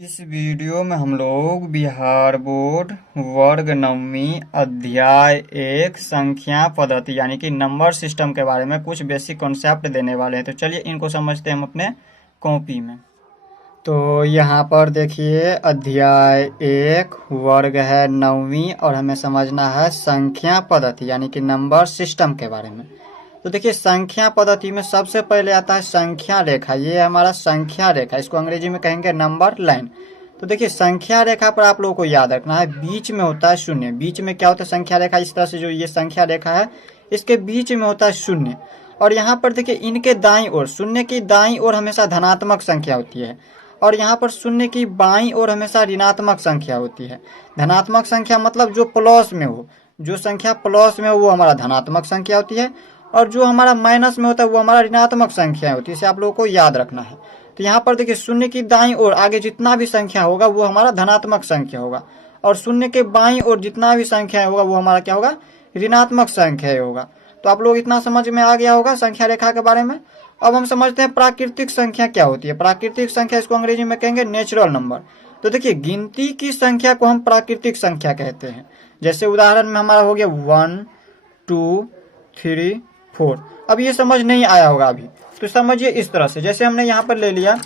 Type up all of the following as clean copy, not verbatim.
इस वीडियो में हम लोग बिहार बोर्ड वर्ग नवमी अध्याय 1 संख्या पद्धति यानी कि नंबर सिस्टम के बारे में कुछ बेसिक कॉन्सेप्ट देने वाले हैं। तो चलिए इनको समझते हैं हम अपने कॉपी में। तो यहाँ पर देखिए अध्याय 1 वर्ग है नवमी और हमें समझना है संख्या पद्धति यानी कि नंबर सिस्टम के बारे में। तो देखिए संख्या पद्धति में सबसे पहले आता है संख्या रेखा। ये हमारा संख्या रेखा, इसको अंग्रेजी में कहेंगे नंबर लाइन। तो देखिए संख्या रेखा पर आप लोगों को याद रखना है बीच में होता है शून्य। बीच में क्या होता है संख्या रेखा, इस तरह से जो ये संख्या रेखा है इसके बीच में होता है शून्य। और यहाँ पर देखिए इनके दाईं ओर, शून्य की दाईं ओर हमेशा धनात्मक संख्या होती है और यहाँ पर शून्य की बाईं ओर हमेशा ऋणात्मक संख्या होती है। धनात्मक संख्या मतलब जो प्लस में हो, जो संख्या प्लस में हो वो हमारा धनात्मक संख्या होती है और जो हमारा माइनस में होता है वो हमारा ऋणात्मक संख्या होती है। इसे आप लोगों को याद रखना है। तो यहाँ पर देखिए शून्य की दाईं ओर आगे जितना भी संख्या होगा वो हमारा धनात्मक संख्या होगा और शून्य के बाईं ओर जितना भी संख्या होगा वो हमारा क्या होगा, ऋणात्मक संख्या होगा। तो आप लोग इतना समझ में आ गया होगा संख्या रेखा के बारे में। अब हम समझते हैं प्राकृतिक संख्या क्या होती है। प्राकृतिक संख्या इसको अंग्रेजी में कहेंगे नेचुरल नंबर। तो देखिए गिनती की संख्या को हम प्राकृतिक संख्या कहते हैं। जैसे उदाहरण में हमारा हो गया 1 2 3 4। अब ये समझ नहीं आया होगा अभी, तो समझिए इस तरह से। जैसे हमने यहाँ पर ले लिया,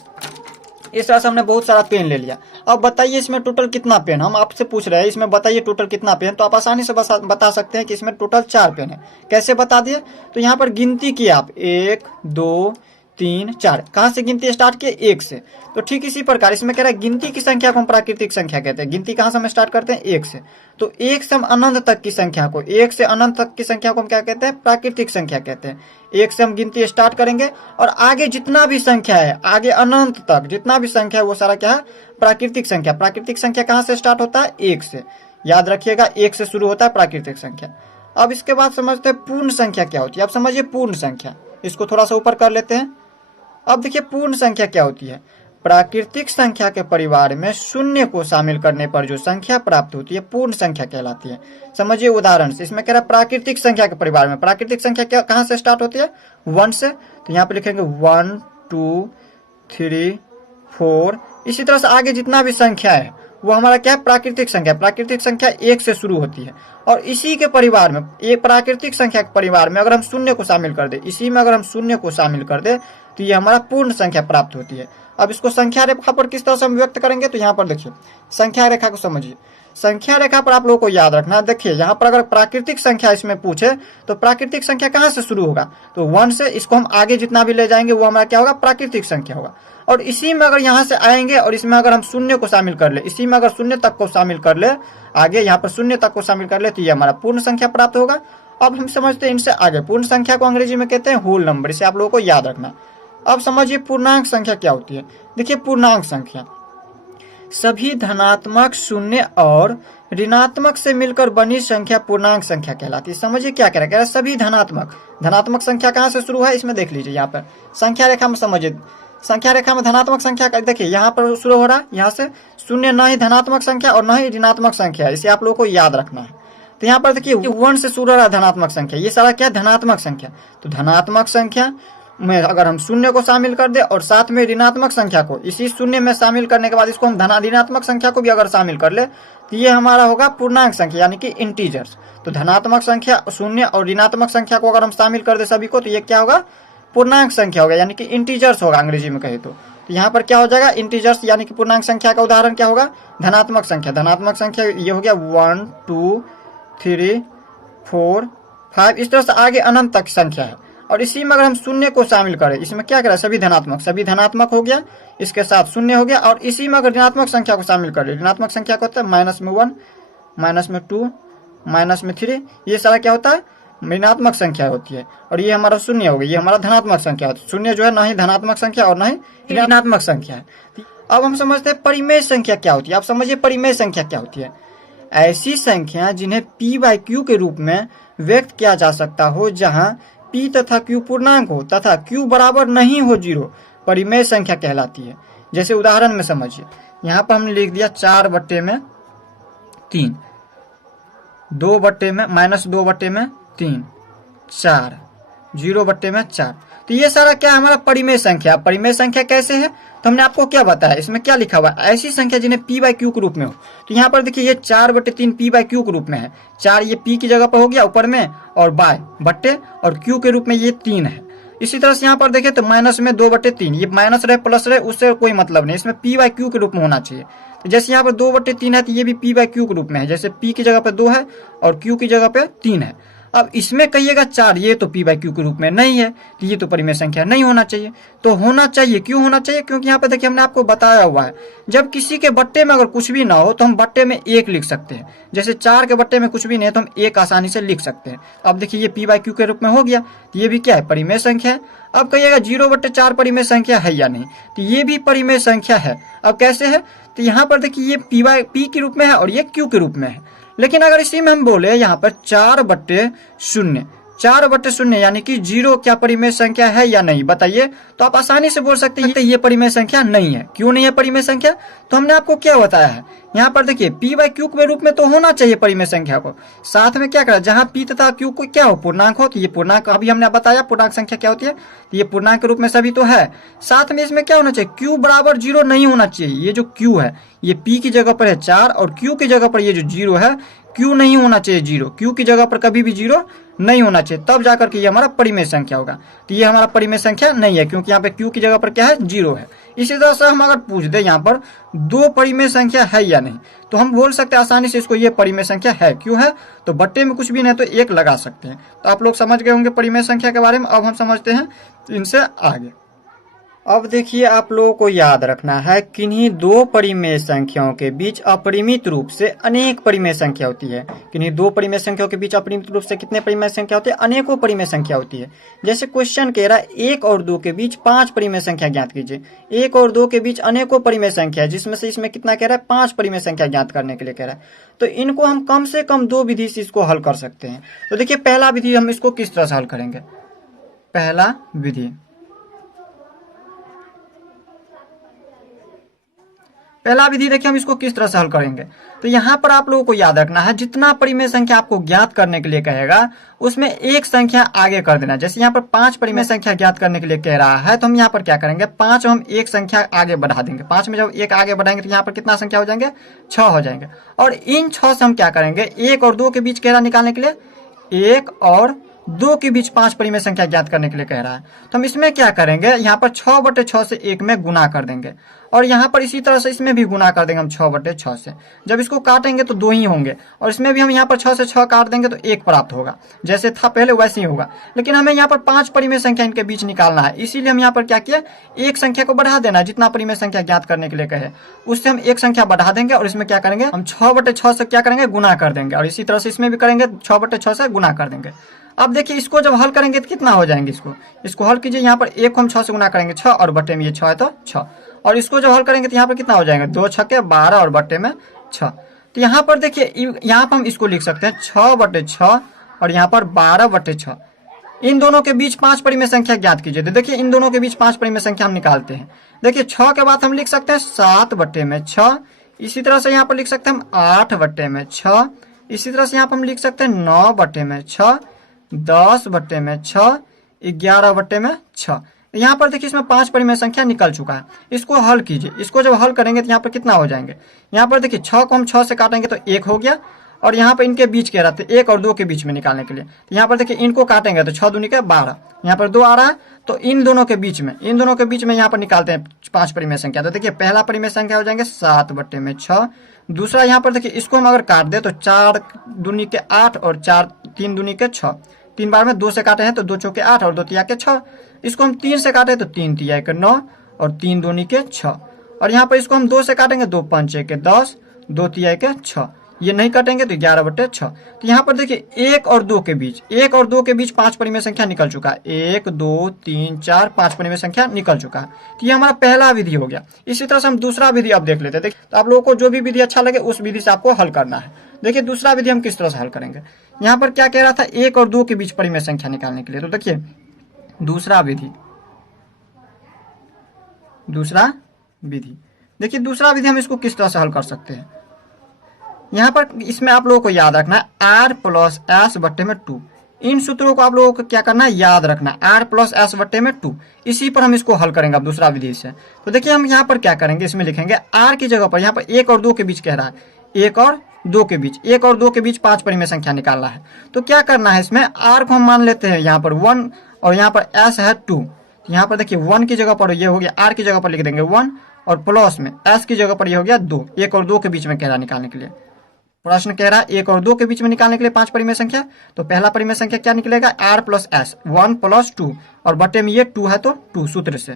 इस तरह से हमने बहुत सारा पेन ले लिया। अब बताइए इसमें टोटल कितना पेन, हम आपसे पूछ रहे हैं इसमें बताइए टोटल कितना पेन। तो आप आसानी से बता सकते हैं कि इसमें टोटल 4 पेन है। कैसे बता दिए, तो यहाँ पर गिनती की आप 1 2 3 4। कहाँ से गिनती स्टार्ट किए, 1 से। तो ठीक इसी प्रकार इसमें कह रहा है गिनती की संख्या को हम प्राकृतिक संख्या कहते हैं। गिनती कहाँ से हम स्टार्ट करते हैं, 1 से। तो 1 से हम अनंत तक की संख्या को, 1 से अनंत तक की संख्या को हम क्या कहते हैं, प्राकृतिक संख्या कहते हैं। 1 से हम गिनती स्टार्ट करेंगे और आगे जितना भी संख्या है, आगे अनंत तक जितना भी संख्या है वो सारा क्या है, प्राकृतिक संख्या। प्राकृतिक संख्या कहाँ से स्टार्ट होता है, 1 से। याद रखिएगा 1 से शुरू होता है प्राकृतिक संख्या। अब इसके बाद समझते हैं पूर्ण संख्या क्या होती है। अब समझिए पूर्ण संख्या, इसको थोड़ा सा ऊपर कर लेते हैं। अब देखिए पूर्ण संख्या क्या होती है। प्राकृतिक संख्या के परिवार में शून्य को शामिल करने पर जो संख्या प्राप्त होती है पूर्ण संख्या कहलाती है। समझिए उदाहरण से, इसमें कह रहा है प्राकृतिक संख्या के परिवार में। प्राकृतिक संख्या क्या कहाँ से स्टार्ट होती है, 1 से। तो यहाँ पे लिखेंगे 1 2 3 4। इसी तरह से आगे जितना भी संख्या है वो हमारा क्या है, प्राकृतिक संख्या। प्राकृतिक संख्या 1 से शुरू होती है और इसी के परिवार में, ये प्राकृतिक संख्या के परिवार में अगर हम शून्य को शामिल कर दे, इसी में अगर हम शून्य को शामिल कर दे तो ये हमारा पूर्ण संख्या प्राप्त होती है। अब इसको संख्या रेखा पर किस तरह से हम व्यक्त करेंगे, तो यहाँ पर देखिए संख्या रेखा को समझिए। संख्या रेखा पर आप लोगों को याद रखना है, देखिए यहाँ पर अगर प्राकृतिक संख्या इसमें पूछे तो प्राकृतिक संख्या कहाँ से शुरू होगा, तो 1 से। इसको हम आगे जितना भी ले जाएंगे वो हमारा क्या होगा, प्राकृतिक संख्या होगा। और इसी में अगर यहाँ से आएंगे और इसमें अगर हम शून्य को शामिल कर ले, इसी में अगर शून्य तक को शामिल कर ले, आगे यहाँ पर शून्य तक को शामिल कर ले, तो ये हमारा पूर्ण संख्या प्राप्त होगा। अब हम समझते हैं इनसे आगे पूर्ण संख्या को अंग्रेजी में कहते हैं होल नंबर। इसे आप लोगों को याद रखना। अब समझिए पूर्णांक संख्या क्या होती है। देखिए पूर्णांक संख्या सभी धनात्मक, शून्य और ऋणात्मक से मिलकर बनी संख्या पूर्णांक संख्या कहलाती है। समझिए क्या कह रहा है, सभी धनात्मक। धनात्मक संख्या कहाँ से शुरू है, इसमें देख लीजिए। यहाँ पर संख्या रेखा में समझिए, संख्या रेखा में धनात्मक संख्या का देखिए यहाँ पर शुरू हो रहा है, यहाँ से शून्य न ही धनात्मक संख्या और न ही ऋणात्मक संख्या। इसे आप लोगों को याद रखना है। तो यहाँ पर देखिए 1 से शुरू हो रहा है धनात्मक संख्या, ये सारा क्या धनात्मक संख्या। तो धनात्मक संख्या में अगर हम शून्य को शामिल कर दे और साथ में ऋणात्मक संख्या को इसी शून्य में शामिल करने के बाद इसको हम ऋणात्मक संख्या को भी अगर शामिल कर ले तो ये हमारा होगा पूर्णांक संख्या यानी कि इंटीजर्स। तो धनात्मक संख्या, शून्य और ऋणात्मक संख्या को अगर हम शामिल कर दे सभी को तो ये क्या होगा, पूर्णांक संख्या होगा यानी कि इंटीजर्स होगा अंग्रेजी में कहे तो। यहाँ पर क्या हो जाएगा, इंटीजर्स यानी कि पूर्णांक संख्या का उदाहरण क्या होगा, धनात्मक संख्या। धनात्मक संख्या ये हो गया 1 2 3 4 5। इस तरह से आगे अनंत तक संख्या है और इसी में अगर हम शून्य को शामिल करें, इसमें क्या करें, सभी धनात्मक हो गया, इसके साथ शून्य हो गया। और इसी में अगर ऋणात्मक संख्या को शामिल करें, ऋणात्मक संख्या को होता है -1 -2 -3। ये सारा क्या होता है, ऋणात्मक संख्या होती है और ये हमारा शून्य हो गया, ये हमारा धनात्मक संख्या होती है। शून्य जो है ना ही धनात्मक संख्या और ना ही ऋणात्मक संख्या है। अब हम समझते हैं परिमेय संख्या क्या होती है। आप समझिए परिमेय संख्या क्या होती है। ऐसी संख्या जिन्हें p/q के रूप में व्यक्त किया जा सकता हो, जहाँ p तथा q पूर्णांक हो तथा q बराबर नहीं हो 0, परिमेय संख्या कहलाती है। जैसे उदाहरण में समझिए, यहाँ पर हमने लिख दिया 4/3, 2/-2/3, 4, 0/4। तो ये सारा क्या हमारा परिमेय संख्या। परिमेय संख्या कैसे है, तो हमने आपको क्या बताया, इसमें क्या लिखा हुआ है, ऐसी संख्या जिन्हें पी बाई क्यू के रूप में हो। तो यहाँ पर देखिए ये 4/3 पी बाई क्यू के रूप में है। 4 ये पी की जगह पर हो गया ऊपर में, और बाय बट्टे, और क्यू के रूप में ये 3 है। इसी तरह से यहाँ पर देखें तो माइनस में 2/3, ये माइनस रहे प्लस रहे उससे कोई मतलब नहीं, इसमें पी बाई क्यू के रूप में होना चाहिए। तो जैसे यहाँ पर 2/3 है तो ये भी पी बाई क्यू के रूप में है, जैसे पी की जगह पे 2 है और क्यू की जगह पे 3 है। अब इसमें कहिएगा 4, ये तो पी बाई क्यू के रूप में नहीं है, तो ये तो परिमेय संख्या नहीं होना चाहिए। तो होना चाहिए, क्यों होना चाहिए, क्योंकि यहाँ पे देखिए हमने आपको बताया हुआ है, जब किसी के बट्टे में अगर कुछ भी ना हो तो हम बट्टे में 1 लिख सकते हैं। जैसे 4 के बट्टे में कुछ भी नहीं है तो हम 1 आसानी से लिख सकते हैं। अब देखिए ये पी बाई क्यू के रूप में हो गया, तो ये भी क्या है, परिमेय संख्या है। अब कहिएगा 0/4 परिमेय संख्या है या नहीं, तो ये भी परिमेय संख्या है। अब कैसे है, तो यहाँ पर देखिए ये पी के रूप में है और ये क्यू के रूप में है। लेकिन अगर इसी में हम बोले यहाँ पर 4/0, 4/0 यानी कि 0 क्या परिमेय संख्या है या नहीं, बताइए। तो आप आसानी से बोल सकते हैं ये परिमेय संख्या नहीं है। क्यों नहीं है परिमेय संख्या, तो हमने आपको क्या बताया है, यहाँ पर देखिए पी बाई क्यू के रूप में तो होना चाहिए परिमेय संख्या को, साथ में क्या करा, जहां पी तथा क्यू को क्या हो, पूर्णांक हो, तो ये पूर्णांक अभी हमने बताया पूर्णांक संख्या क्या होती है, तो ये पूर्णांक के रूप में सभी तो है। साथ में इसमें क्या होना चाहिए, क्यू बराबर 0 नहीं होना चाहिए। ये जो क्यू है ये पी की जगह पर है 4 और क्यू की जगह पर ये जो 0 है, क्यू नहीं होना चाहिए 0, क्यू की जगह पर कभी भी 0 नहीं होना चाहिए, तब जाकर के ये हमारा परिमेय संख्या होगा। तो ये हमारा परिमेय संख्या नहीं है, क्योंकि यहाँ पे क्यू की जगह पर क्या है, 0 है। इसी तरह से हम अगर पूछ दे यहाँ पर 2 परिमेय संख्या है या नहीं, तो हम बोल सकते हैं आसानी से इसको ये परिमेय संख्या है। क्यों है, तो बट्टे में कुछ भी नहीं तो 1 लगा सकते हैं। तो आप लोग समझ गए होंगे परिमेय संख्या के बारे में। अब हम समझते हैं इनसे आगे। अब देखिए आप लोगों को याद रखना है, किन्हीं 2 परिमेय संख्याओं के बीच अपरिमित रूप से अनेक परिमेय संख्या होती है। किन्हीं 2 परिमेय संख्याओं के बीच अपरिमित रूप से कितने परिमेय संख्या होती है, अनेकों परिमेय संख्या होती है। जैसे क्वेश्चन कह रहा है 1 और 2 के बीच 5 परिमेय संख्या ज्ञात कीजिए। 1 और 2 के बीच अनेकों परिमेय संख्या है, जिसमें से इसमें कितना कह रहा है, 5 परिमेय संख्या ज्ञात करने के लिए कह रहा है। तो इनको हम कम से कम 2 विधि से इसको हल कर सकते हैं। तो देखिए पहला विधि हम इसको किस तरह से हल करेंगे, पहला विधि देखिए हम इसको किस तरह से हल करेंगे। तो यहाँ पर आप लोगों को याद रखना है, जितना परिमेय संख्या आपको ज्ञात करने के लिए कहेगा उसमें एक संख्या आगे कर देना। जैसे यहाँ पर 5 परिमेय संख्या ज्ञात करने के लिए कह रहा है, तो हम यहाँ पर क्या करेंगे, 5 हम एक संख्या आगे बढ़ा देंगे। 5 में जब एक आगे बढ़ाएंगे तो यहाँ पर कितना संख्या हो जाएंगे, 6 हो जाएंगे। और इन 6 से हम क्या करेंगे, 1 और 2 के बीच कह रहा निकालने के लिए, 1 और 2 के बीच 5 परिमेय संख्या ज्ञात करने के लिए कह रहा है। तो हम इसमें क्या करेंगे, यहाँ पर 6/6 से 1 में गुना कर देंगे, और यहाँ पर इसी तरह से इसमें भी गुना कर देंगे हम 6/6 से। जब इसको काटेंगे तो 2 ही होंगे, और इसमें भी हम यहाँ पर 6 से 6 काट देंगे तो 1 प्राप्त होगा। जैसे था पहले वैसे ही होगा। लेकिन हमें यहाँ पर 5 परिमेय संख्या इनके बीच निकालना है, इसीलिए हम यहाँ पर क्या किया, एक संख्या को बढ़ा देना। जितना परिमेय संख्या ज्ञात करने के लिए कहे उससे हम एक संख्या बढ़ा देंगे, और इसमें क्या करेंगे, हम 6/6 से क्या करेंगे, गुना कर देंगे। और इसी तरह से इसमें भी करेंगे, 6/6 से गुना कर देंगे। अब देखिए इसको जब हल करेंगे तो कितना हो जाएंगे, इसको हल कीजिए। यहाँ पर 1 को हम 6 से गुना करेंगे 6, और बट्टे में ये 6 है तो 6। और इसको जब हल करेंगे तो यहाँ पर कितना हो जाएगा, 2 छक्के 12 और बट्टे में 6। तो यहाँ पर देखिए यहाँ पर हम इसको लिख सकते हैं 6/6 और यहाँ पर 12/6। इन दोनों के बीच 5 परिमेय संख्या ज्ञात कीजिए। तो देखिए इन दोनों के बीच 5 परिमेय संख्या हम निकालते हैं। देखिए 6 के बाद हम लिख सकते हैं 7/6। इसी तरह से यहाँ पर लिख सकते हैं हम 8/6। इसी तरह से यहाँ पर हम लिख सकते हैं 9/6, 10/6, 11/6। यहाँ पर देखिए इसमें 5 परिमेय संख्या निकल चुका है। इसको हल कीजिए। इसको जब हल करेंगे तो यहाँ पर कितना हो जाएंगे, यहाँ पर देखिए 6 को हम 6 से काटेंगे तो 1 हो गया, और यहाँ पर इनके बीच कह रहा था 1 और 2 के बीच में निकालने के लिए। तो यहाँ पर देखिए इनको काटेंगे तो 6 दूनी के 12, यहाँ पर 2 आ रहा है, तो इन दोनों के बीच में यहाँ पर निकालते हैं 5 परिमेय संख्या। तो देखिए पहला परिमेय संख्या हो जाएंगे 7/6। दूसरा यहाँ पर देखिए इसको हम अगर काट दे तो 4 दूनी के 8 और 3 दूनी के 6। 3 बार में 2 से काटे हैं तो 2 चौके 8 और 2 तिया के 6। इसको हम 3 से काटे तो 3 तिया के 9 और 3 दूनी के 6। और यहाँ पर इसको हम 2 से काटेंगे, 2 पंचे के 10, 2 तिया के 6। ये नहीं काटेंगे तो 11/6। तो यहाँ पर देखिए 1 और 2 के बीच 5 परिमेय संख्या निकल चुका है। 1 2 3 4 5 परिमेय संख्या निकल चुका है। तो ये हमारा पहला विधि हो गया। इसी तरह से हम दूसरा विधि अब देख लेते हैं। देखिए तो आप लोगों को जो भी विधि अच्छा लगे उस विधि से आपको हल करना है। देखिए दूसरा विधि हम किस तरह से हल करेंगे। यहाँ पर क्या कह रहा था, 1 और 2 के बीच परिमेय संख्या निकालने के लिए। तो देखिए दूसरा विधि देखिए दूसरा विधि हम इसको किस तरह से हल कर सकते हैं। यहाँ पर इसमें आप लोगों को याद रखना है R + S/2। इन सूत्रों को आप लोगों को क्या करना है, याद रखना, r प्लस एस बट्टे में 2। इसी पर हम इसको हल करेंगे अब दूसरा विधि से। तो देखिए हम यहाँ पर क्या करेंगे, इसमें लिखेंगे r की जगह पर, यहाँ पर 1 और 2 के बीच कह रहा है, 1 और 2 के बीच, 1 और 2 के बीच 5 परिमेय संख्या निकालना है। तो क्या करना है, इसमें r को हम मान लेते हैं यहाँ पर 1 और यहाँ पर s है 2। यहाँ पर देखिए 1 की जगह पर ये हो गया, r की जगह पर लिख देंगे 1 और प्लस में s की जगह पर ये हो गया 2। 1 और 2 के बीच में कह रहा निकालने के लिए, प्रश्न कह रहा है 1 और 2 के बीच में निकालने के लिए 5 परिमेय संख्या। तो पहला परिमेय संख्या क्या निकलेगा, r प्लस एस, 1 प्लस 2 और बटे में ये 2 है तो 2 सूत्र से।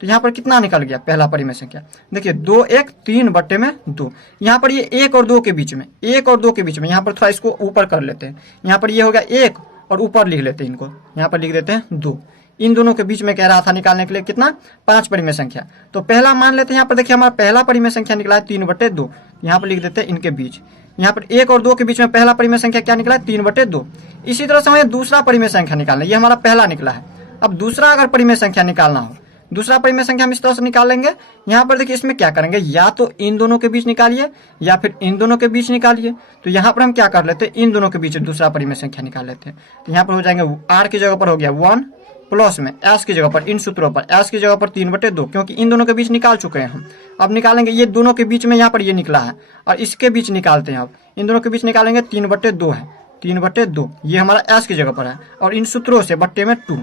तो यहाँ पर कितना निकल गया पहला परिमेय संख्या, देखिए 2 1 3 बटे में 2। यहाँ पर ये 1 और 2 के बीच में, 1 और 2 के बीच में, यहाँ पर थोड़ा इसको ऊपर कर लेते हैं, यहाँ पर ये हो गया 1 और ऊपर लिख लेते हैं इनको, यहाँ पर लिख देते हैं 2। इन दोनों के बीच में कह रहा था निकालने के लिए कितना, 5 परिमेय संख्या। तो पहला मान लेते हैं, यहाँ पर देखिए हमारा पहला परिमेय संख्या निकला है 3 बटे 2, यहाँ पर लिख देते हैं इनके बीच। यहाँ पर 1 और 2 के बीच में पहला परिमेय संख्या क्या निकला है, 3 बटे 2। इसी तरह से हमें दूसरा परिमेय संख्या निकालना है, ये हमारा पहला निकला है। अब दूसरा अगर परिमेय संख्या निकालना हो, दूसरा परिमेय संख्या हम इस तरह से निकाल लेंगे। यहाँ पर देखिए इसमें क्या करेंगे, या तो इन दोनों के बीच निकालिए या फिर इन दोनों के बीच निकालिए। तो यहाँ पर हम क्या कर लेते हैं, इन दोनों के बीच दूसरा परिमेय संख्या निकाल लेते हैं। तो यहाँ पर हो जाएंगे r की जगह पर हो गया 1 प्लस में s की जगह पर, इन सूत्रों पर s की जगह पर 3 बटे 2, क्योंकि इन दोनों के बीच निकाल चुके हैं हम। अब निकालेंगे ये दोनों के बीच में, यहाँ पर ये निकला है और इसके बीच निकालते हैं। अब इन दोनों के बीच निकालेंगे, 3 बटे 2 है, 3 बटे 2 ये हमारा s की जगह पर है और इन सूत्रों से बट्टे में 2,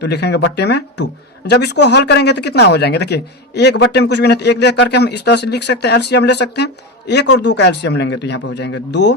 तो लिखेंगे बट्टे में 2। जब इसको हल करेंगे तो कितना हो जाएंगे, देखिए 1 बट्टे में कुछ भी नहीं, तो 1 देख करके हम इस तरह से लिख सकते हैं, एलसीएम ले सकते हैं। 1 और 2 का एलसीएम लेंगे तो यहाँ पर हो जाएंगे 2।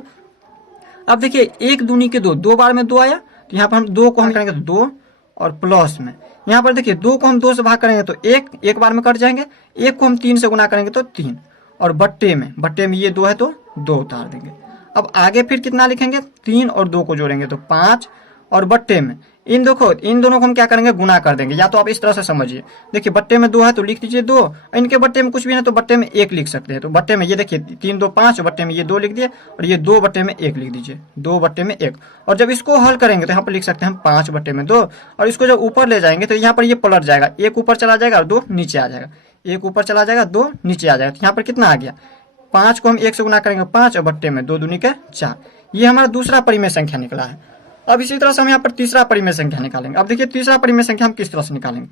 अब देखिए 1 दूनी के 2, 2 बार में 2 आया, तो यहाँ पर हम 2 को हम करेंगे तो 2 और प्लस में यहाँ पर देखिए 2 को हम 2 से भाग करेंगे तो 1, 1 बार में कट जाएंगे। 1 को हम 3 से गुना करेंगे तो 3 और बट्टे में ये 2 है तो 2 उतार देंगे। अब आगे फिर कितना लिखेंगे, 3 और 2 को जोड़ेंगे तो 5 और बट्टे में इन दोनों को हम क्या करेंगे, गुना कर देंगे। या तो आप इस तरह से समझिए, देखिए बट्टे में 2 है तो लिख दीजिए 2, इनके बट्टे में कुछ भी नहीं तो बट्टे में 1 लिख सकते हैं। तो बट्टे में ये देखिए 3 2 5, बट्टे में ये 2 लिख दिए और ये 2 बट्टे में 1 लिख दीजिए, 2 बट्टे में 1। और जब इसको हल करेंगे तो यहाँ पर लिख सकते हैं हम 5 बट्टे में 2 और इसको जब ऊपर ले जाएंगे तो यहाँ पर ये पलट जाएगा, 1 ऊपर चला जाएगा और 2 नीचे आ जाएगा, 1 ऊपर चला जाएगा 2 नीचे आ जाएगा। तो यहाँ पर कितना आ गया, 5 को हम 1 से गुना करेंगे 5 और बट्टे में 2 दूनी के 4। ये हमारा दूसरा परिमेय संख्या निकला है। अब इसी तरह से हम यहाँ पर तीसरा परिमेय संख्या निकालेंगे। अब देखिए तीसरा परिमेय संख्या हम किस तरह से निकालेंगे,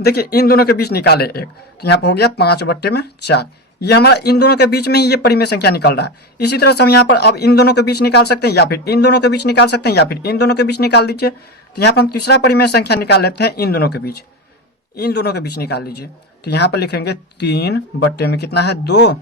देखिए इन दोनों के बीच निकाले 1, तो यहाँ पर हो गया 5 बट्टे में 4। ये हमारा इन दोनों के बीच में ही ये परिमेय संख्या निकल रहा है। इसी तरह से हम यहाँ पर अब इन दोनों के बीच निकाल सकते हैं या फिर इन दोनों के बीच निकाल सकते हैं या फिर इन दोनों के बीच निकाल दीजिए। तो यहाँ पर हम तीसरा परिमेय संख्या निकाल लेते हैं, इन दोनों के बीच निकाल लीजिए। तो यहाँ पर लिखेंगे 3 बट्टे में कितना है 2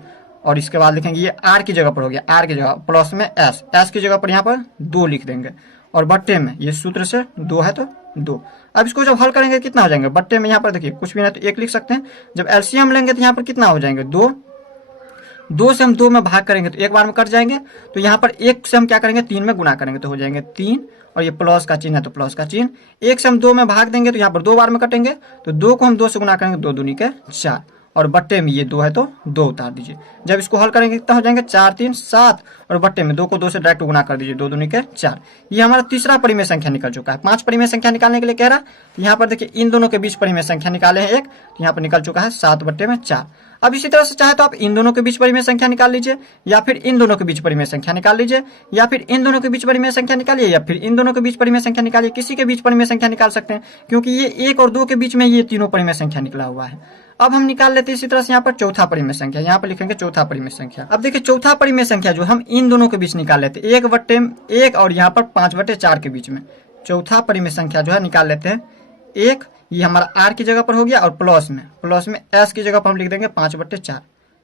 और इसके बाद लिखेंगे ये r की जगह पर हो गया, r की जगह प्लस में s की जगह पर यहाँ पर 2 लिख देंगे और बट्टे में ये सूत्र से 2 है तो 2। अब इसको जब हल करेंगे कितना हो जाएंगे, बट्टे में यहाँ पर देखिए कुछ भी नहीं तो 1 लिख सकते हैं। जब एलसीएम लेंगे तो यहाँ पर कितना हो जाएंगे 2 से हम 2 में भाग करेंगे तो 1 बार में कट जाएंगे। तो यहाँ पर 1 से हम क्या करेंगे 3 में गुना करेंगे तो हो जाएंगे 3 और ये प्लस का चिन्ह है तो प्लस का चिन्ह। 1 से हम 2 में भाग देंगे तो यहाँ पर 2 बार में कटेंगे, तो 2 को हम 2 से गुना करेंगे 2 दूनी के 4 और बट्टे में ये 2 है तो 2 उतार दीजिए। जब इसको हल करेंगे कितना हो जाएंगे 4 3 7 और बट्टे में 2 को 2 से डायरेक्ट गुना कर दीजिए, 2 दूनी के 4। ये हमारा तीसरा परिमेय संख्या निकल चुका है। 5 परिमेय संख्या निकालने के लिए कह रहा है, यहाँ पर देखिए इन दोनों के बीच परिमेय संख्या निकाले हैं 1, तो यहाँ पर निकल चुका है 7 बट्टे में 4। अब इसी तरह से चाहे तो आप इन दोनों के बीच परिमेय संख्या निकाल लीजिए या फिर इन दोनों के बीच परिमेय संख्या निकाल लीजिए या फिर इन दोनों के बीच परिमेय संख्या निकालिए या फिर इन दोनों के बीच परिमेय संख्या निकालिए, किसी के बीच परिमेय संख्या निकाल सकते हैं क्योंकि ये 1 और 2 के बीच में ये तीनों परिमेय संख्या निकला हुआ है। अब हम निकाल लेते हैं इसी तरह से यहाँ पर चौथा परिमेय संख्या, यहाँ पर लिखेंगे चौथा परिमेय संख्या। अब देखिए चौथा परिमेय संख्या जो हम इन दोनों के बीच निकाल लेते हैं 1 बट्टे 1 और यहाँ पर 5 बट्टे 4 के बीच में चौथा परिमेय संख्या जो है निकाल लेते हैं 1, ये हमारा r की जगह पर हो गया और प्लस में s की जगह पर हम लिख देंगे 5 बट्टे 4,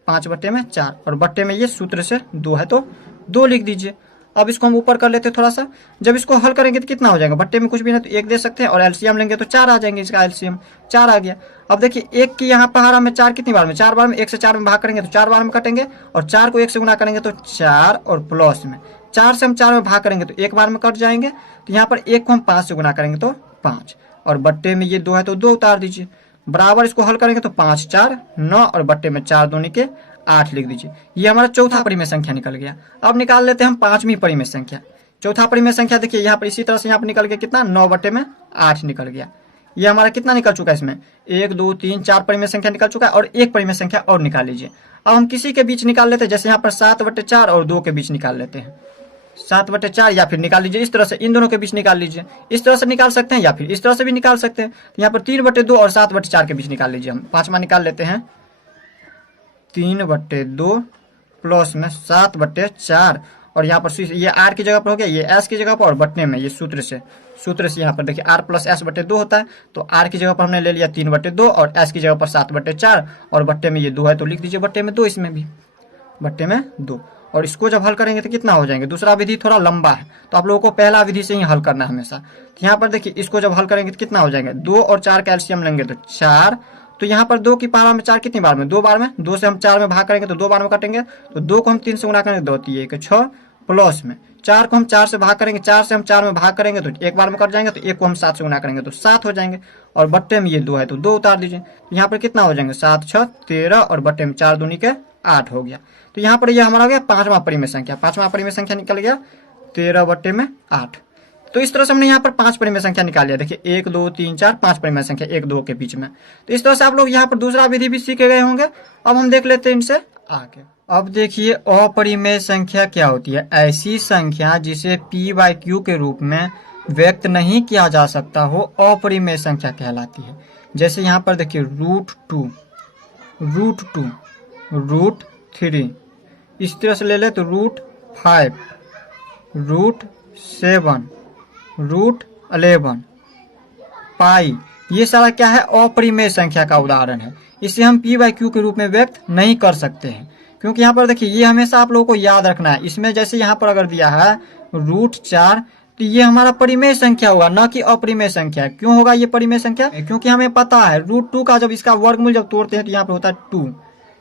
5 बट्टे में 4 और बट्टे में ये सूत्र से 2 है तो 2 लिख दीजिए। अब इसको हम ऊपर कर लेते हैं थोड़ा सा, जब इसको हल करेंगे तो कितना हो जाएगा, बट्टे में कुछ भी नहीं तो 1 दे सकते हैं और एलसीएम लेंगे तो 4 आ जाएंगे, इसका एलसीएम 4 आ गया। अब देखिए 1 की यहाँ पहाड़ा में 4 कितनी बार में, 4 बार में, 1 से 4 में भाग करेंगे तो 4 बार में कटेंगे और 4 को 1 से गुना करेंगे तो 4 और प्लस में 4 से हम 4 में भाग करेंगे तो 1 बार में कट जाएंगे। तो यहाँ पर 1 को हम 5 से गुना करेंगे तो 5 और बट्टे में ये 2 है तो 2 उतार दीजिए। बराबर इसको हल करेंगे तो 5 4 9 और बट्टे में 4 दूनी के 8 लिख दीजिए। ये हमारा चौथा परिमेय संख्या निकल गया। अब निकाल लेते हैं हम पांचवी परिमेय संख्या। चौथा परिमेय संख्या देखिए यहाँ पर इसी तरह से यहाँ पर निकल गया कितना, 9 बटे में 8 निकल गया। ये हमारा कितना निकल चुका है, इसमें 1 2 3 4 परिमेय संख्या निकल चुका है और एक परिमेय संख्या और निकाल लीजिए। अब हम किसी के बीच निकाल लेते हैं, जैसे यहाँ पर 7 बटे 4 और 2 के बीच निकाल लेते हैं। 7/4 या फिर निकाल लीजिए इस तरह से, इन दोनों के बीच निकाल लीजिए, इस तरह से निकाल सकते हैं या फिर इस तरह से भी निकाल सकते हैं। तो यहाँ पर 3/2 और 7/4 के बीच निकाल लीजिए। हम पांचवा निकाल लेते हैं, 3/2 प्लस में 7/4 और यहाँ पर ये आर की जगह पर हो गया, ये एस की जगह पर, और बटने में ये सूत्र से यहाँ पर देखिए आर प्लस एस बटे 2 होता है। तो आर की जगह पर हमने ले लिया 3/2 और एस की जगह पर 7/4 और बट्टे में ये 2 है तो लिख दीजिए बट्टे में 2, इसमें भी बट्टे में 2। और इसको जब हल करेंगे तो कितना हो जाएंगे, दूसरा विधि थोड़ा लंबा है तो आप लोगों को पहला विधि से ही हल करना है हमेशा। तो यहाँ पर देखिए इसको जब हल करेंगे तो कितना हो जाएंगे, 2 और 4 का एलसीएम लेंगे तो 4। तो यहाँ पर 2 की पावर में 4 कितनी बार में, 2 बार में, 2 से हम 4 में भाग करेंगे तो 2 बार में काटेंगे। तो 2 को हम 3 से गुणा करेंगे 2 3 1 6 प्लस में 4 को हम 4 से भाग करेंगे, 4 से हम 4 में भाग करेंगे तो एक बार में कट जाएंगे। तो 1 को हम 7 से गुणा करेंगे तो 7 हो जाएंगे और बट्टे में ये 2 है तो 2 उतार दीजिए। तो यहाँ पर कितना हो जाएंगे, 7 6 13 और बट्टे में 4 दूनी के 8 हो गया। तो यहाँ पर ये हमारा हो गया पांचवा परिमेय संख्या। पांचवा परिमेय संख्या निकल गया 13/8। तो इस तरह से हमने यहाँ पर 5 परिमेय संख्या निकाल लिया। देखिए 1 2 3 4 5 परिमेय संख्या 1 2 के बीच में। तो इस तरह से आप लोग यहाँ पर दूसरा विधि भी सीखे गए होंगे। अब हम देख लेते हैं इनसे आगे। अब देखिए अपरिमेय संख्या क्या होती है, ऐसी संख्या जिसे p/q के रूप में व्यक्त नहीं किया जा सकता हो अपरिमेय संख्या कहलाती है। जैसे यहाँ पर देखिए √2, √3, इस तरह से ले ले तो √5, √7, √11, पाई, ये सारा क्या है, अपरिमेय संख्या का उदाहरण है। इसे हम p/q के रूप में व्यक्त नहीं कर सकते हैं क्योंकि यहाँ पर देखिए ये हमेशा आप लोगों को याद रखना है। इसमें जैसे यहाँ पर अगर दिया है √4 तो ये हमारा परिमेय संख्या होगा, न कि अपरिमेय संख्या। क्यों होगा ये परिमेय संख्या, क्योंकि हमें पता है √2 का जब इसका वर्गमूल जब तोड़ते हैं तो यहाँ पर होता है 2।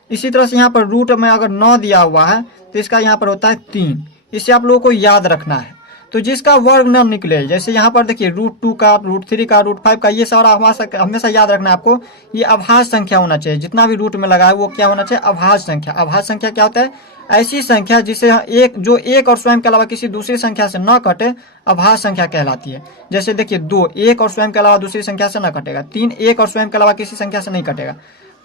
इसी तरह से यहाँ पर रूट में अगर 9 दिया हुआ है तो इसका यहाँ पर होता है 3। इसे आप लोगों को याद रखना है। तो जिसका वर्ग न निकले, जैसे यहाँ पर देखिए √2 का, √3 का, √5 का, ये सारा हमेशा याद रखना है आपको। ये अभाज्य संख्या होना चाहिए, जितना भी रूट में लगा है वो क्या होना चाहिए, अभाज्य संख्या। अभाज्य संख्या क्या होता है, ऐसी संख्या जिसे जो एक और स्वयं के अलावा किसी दूसरी संख्या से न कटे अभाज्य संख्या कहलाती है। जैसे देखिए 2 एक और स्वयं के अलावा दूसरी संख्या से न कटेगा, 3 एक और स्वयं के अलावा किसी संख्या से नहीं कटेगा,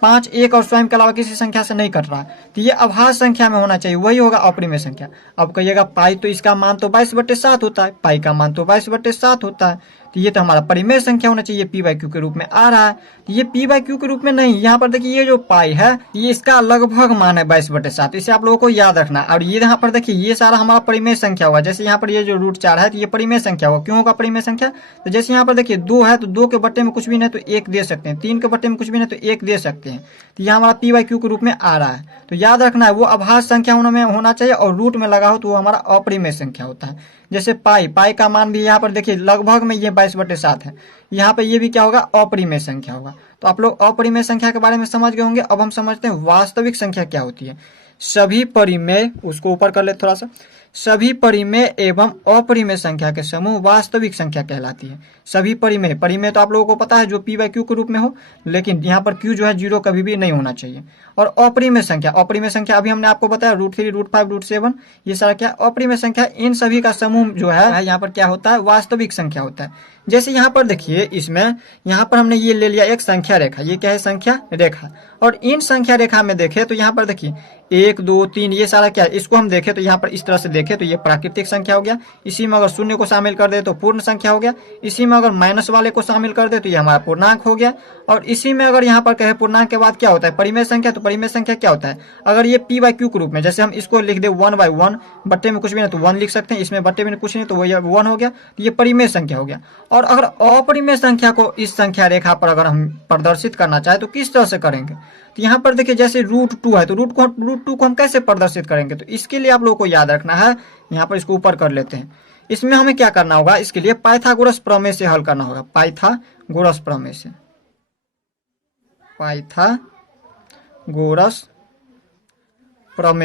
5 एक और स्वयं के अलावा किसी संख्या से नहीं कट रहा। तो ये अभाज्य संख्या में होना चाहिए, वही होगा अपरिमेय संख्या। अब कहिएगा पाई तो इसका मान तो 22/7 होता है, पाई का मान तो 22/7 होता है। तो ये तो हमारा परिमेय संख्या होना चाहिए, p/q के रूप में आ रहा है। तो ये p/q के रूप में नहीं, यहाँ पर देखिए ये जो पाई है ये इसका लगभग मान है 22/7। इसे आप लोगों को याद रखना। और ये यहाँ पर देखिए ये सारा हमारा परिमेय संख्या होगा। जैसे यहाँ पर ये जो √4 है तो ये परिमेय संख्या होगा। क्यों होगा परिमेय संख्या, तो जैसे यहाँ पर देखिए 2 है तो 2 के बट्टे में कुछ भी नहीं तो 1 दे सकते हैं, 3 के बट्टे में कुछ भी नहीं तो 1 दे सकते हैं। तो ये हमारा p/q के रूप में आ रहा है। तो याद रखना है वो अभाज्य संख्या होना चाहिए और रूट में लगा हो तो वो हमारा अपरिमेय संख्या होता है। जैसे पाई का मान भी यहाँ पर देखिए लगभग में ये 22/7 है, यहाँ पे ये भी क्या होगा, अपरिमेय संख्या होगा। तो आप लोग अपरिमेय संख्या के बारे में समझ गए होंगे। अब हम समझते हैं वास्तविक संख्या क्या होती है। सभी परिमेय, उसको ऊपर कर ले थोड़ा सा, सभी परिमेय एवं अपरिमेय संख्या के समूह वास्तविक संख्या कहलाती है। सभी परिमेय तो आप लोगों को पता है जो p/q के रूप में हो, लेकिन यहाँ पर q जो है 0 कभी भी नहीं होना चाहिए। और अपरिमेय संख्या अभी हमने आपको बताया √3, √5, √7, ये सारा क्या अपरिमेय संख्या, इन सभी का समूह जो है यहाँ पर क्या होता है, वास्तविक संख्या होता है। जैसे यहाँ पर देखिए इसमें यहाँ पर हमने ये ले लिया एक संख्या रेखा, ये क्या है, संख्या रेखा। और इन संख्या रेखा में देखें तो यहाँ पर देखिए 1 2 3 ये सारा क्या है, इसको हम देखें तो यहाँ पर इस तरह से देखें तो ये प्राकृतिक संख्या हो गया। इसी में अगर शून्य को शामिल कर दे तो पूर्ण संख्या हो गया। इसी में अगर माइनस वाले को शामिल कर दे तो ये हमारा पूर्णांक हो गया। और इसी में अगर यहाँ पर कहे पूर्णांक के बाद क्या होता है, परिमेय संख्या। तो परिमेय संख्या क्या होता है, अगर ये p/q के रूप में, जैसे हम इसको लिख दे 1/1, बट्टे में कुछ भी नहीं तो 1 लिख सकते हैं, इसमें बट्टे में कुछ नहीं तो वो 1 हो गया, तो ये परिमेय संख्या हो गया। और अगर अपरिमेय संख्या को इस संख्या रेखा पर अगर हम प्रदर्शित करना चाहे तो किस तरह से करेंगे। तो यहाँ पर देखिए जैसे √2 है तो √2 को हम कैसे प्रदर्शित करेंगे, तो इसके लिए आप लोगों को याद रखना है। यहाँ पर इसको ऊपर कर लेते हैं। इसमें हमें क्या करना होगा, इसके लिए पाइथागोरस प्रमेय से हल करना होगा। पाइथागोरस प्रमेय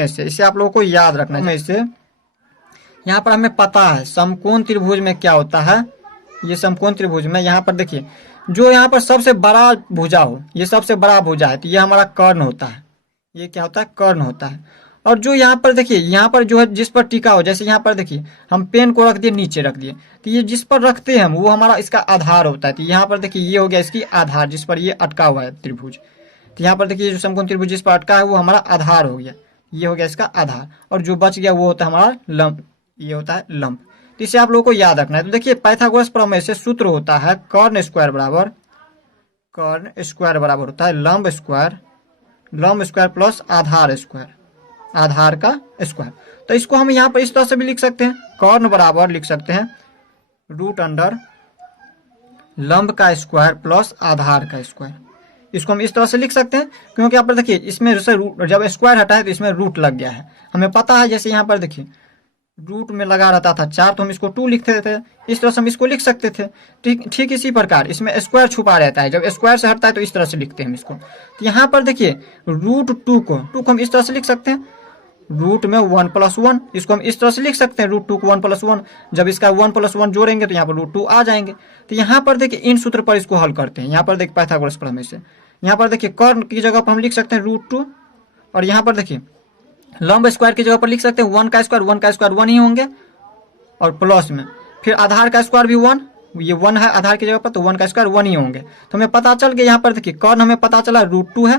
से इसे आप लोगों को याद रखना है। इसे यहाँ पर हमें पता है समकोण त्रिभुज में क्या होता है। ये समकोण त्रिभुज में यहाँ पर देखिए जो यहाँ पर सबसे बड़ा भुजा हो, ये सबसे बड़ा भुजा है तो ये हमारा कर्ण होता है। ये क्या होता है, कर्ण होता है। और जो यहाँ पर देखिए यहाँ पर जो है जिस पर टिका हो, जैसे यहाँ पर देखिए हम पेन को रख दिए, नीचे रख दिए, तो ये जिस पर रखते हैं हम वो हमारा इसका आधार होता है। तो यहाँ पर देखिए ये हो गया इसकी आधार, जिस पर ये अटका हुआ है त्रिभुज। तो यहाँ पर देखिए जो समकोण त्रिभुज जिस पर अटका है वो हमारा आधार हो गया, ये हो गया इसका आधार। और जो बच गया वो होता है हमारा लंब, ये होता है लंब। तो इसे आप लोगों को याद रखना है। तो देखिए पाइथागोरस प्रमेय से सूत्र होता है कर्ण स्क्वायर बराबर होता है लंब स्क्वायर प्लस आधार स्क्वायर, आधार का स्क्वायर। तो इसको हम यहाँ पर इस तरह से भी लिख सकते हैं, कर्ण बराबर लिख सकते हैं रूट अंडर लंब का स्क्वायर प्लस आधार का स्क्वायर। इसको हम इस तरह से लिख सकते हैं क्योंकि यहाँ पर देखिए इसमें जैसे जब स्क्वायर हटा है तो इसमें रूट लग गया है, हमें पता है। जैसे यहाँ पर देखिए रूट में लगा रहता था 4 तो हम इसको 2 लिखते थे, इस तरह से हम इसको लिख सकते थे। ठीक इसी प्रकार इसमें स्क्वायर छुपा रहता है, जब स्क्वायर से हटता है तो इस तरह से लिखते हैं हम इसको। तो यहाँ पर देखिए रूट 2 को हम इस तरह से लिख सकते हैं, रूट में 1+1, इसको हम इस तरह से लिख सकते हैं रूट 2 को 1+1। जब इसका 1+1 जोड़ेंगे तो यहाँ पर रूट 2 आ जाएंगे। तो यहाँ पर देखिए इन सूत्र पर इसको हल करते हैं। यहाँ पर देखिए पाइथागोरस प्रमेय से यहाँ पर देखिए कर्ण की जगह पर हम लिख सकते हैं रूट 2, और यहाँ पर देखिए लंब स्क्वायर की जगह पर लिख सकते हैं 1 का स्क्वायर 1 ही होंगे, और प्लस में फिर आधार का स्क्वायर भी 1, ये 1 है आधार की जगह पर तो 1 का स्क्वायर 1 ही होंगे। तो हमें पता चल गया यहाँ पर देखिए कर्ण हमें पता चला रूट 2 है,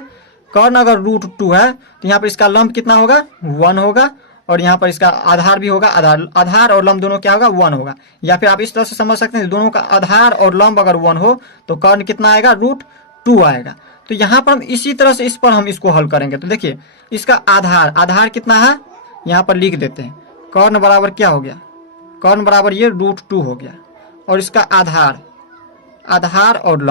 कर्ण अगर रूट 2 है तो यहाँ पर इसका लंब कितना होगा 1 होगा, और यहाँ पर इसका आधार भी होगा, आधार और लंब दोनों क्या होगा 1 होगा। या फिर आप इस तरह से समझ सकते हैं दोनों का आधार और लंब अगर 1 हो तो कर्ण कितना आएगा रूट 2 आएगा। तो यहाँ पर हम इसी तरह से इस पर हम इसको हल करेंगे। तो देखिए इसका आधार कितना है यहाँ पर लिख देते हैं, कर्ण बराबर क्या हो गया, कर्ण बराबर ये रूट 2 हो गया, और इसका आधार और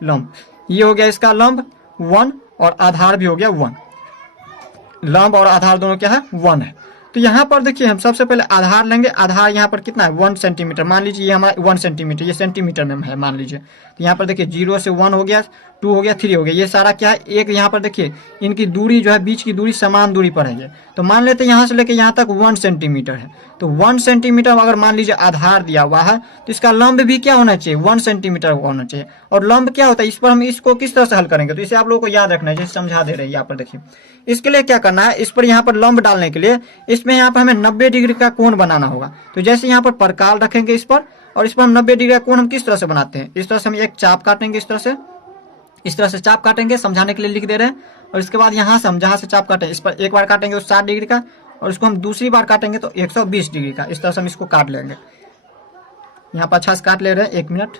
लंब ये हो गया इसका लंब 1 और आधार भी हो गया 1, लंब और आधार दोनों क्या है 1 है। तो यहाँ पर देखिए हम सबसे पहले आधार लेंगे, आधार यहाँ पर कितना है 1 सेंटीमीटर, मान लीजिए ये हमारा 1 सेंटीमीटर, ये सेंटीमीटर में है मान लीजिए। तो यहाँ पर देखिए 0 से 1 हो गया, 2 हो गया, 3 हो गया, ये सारा क्या है एक। यहाँ पर देखिए इनकी दूरी जो है बीच की दूरी समान दूरी पर है, तो मान लेते हैं यहाँ से लेके यहाँ तक 1 सेंटीमीटर है। तो 1 सेंटीमीटर अगर मान लीजिए आधार दिया हुआ है तो इसका लंब भी क्या होना चाहिए 1 सेंटीमीटर होना चाहिए। और लंब क्या होता है, इस पर हम इसको किस तरह से हल करेंगे, तो इसे आप लोगों को याद रखना है, जैसे समझा दे रहे हैं यहाँ पर देखिए। इसके लिए क्या करना है, इस पर यहाँ पर लंब डालने के लिए इसमें यहाँ पर हमें 90 डिग्री का कोण बनाना होगा। तो जैसे यहाँ पर प्रकाल रखेंगे इस पर, और इस पर हम 90 डिग्री का कोण हम किस तरह से बनाते हैं, इस तरह से हम एक चाप काटेंगे, इस तरह से चाप काटेंगे, समझाने के लिए लिख दे रहे हैं। और इसके बाद यहाँ से हम जहाँ से चाप काटें इस पर एक बार काटेंगे तो 60 डिग्री का, और इसको हम दूसरी बार काटेंगे तो 120 डिग्री का। इस तरह से हम इसको काट लेंगे, यहाँ पर अच्छा से काट ले रहे हैं, 1 मिनट।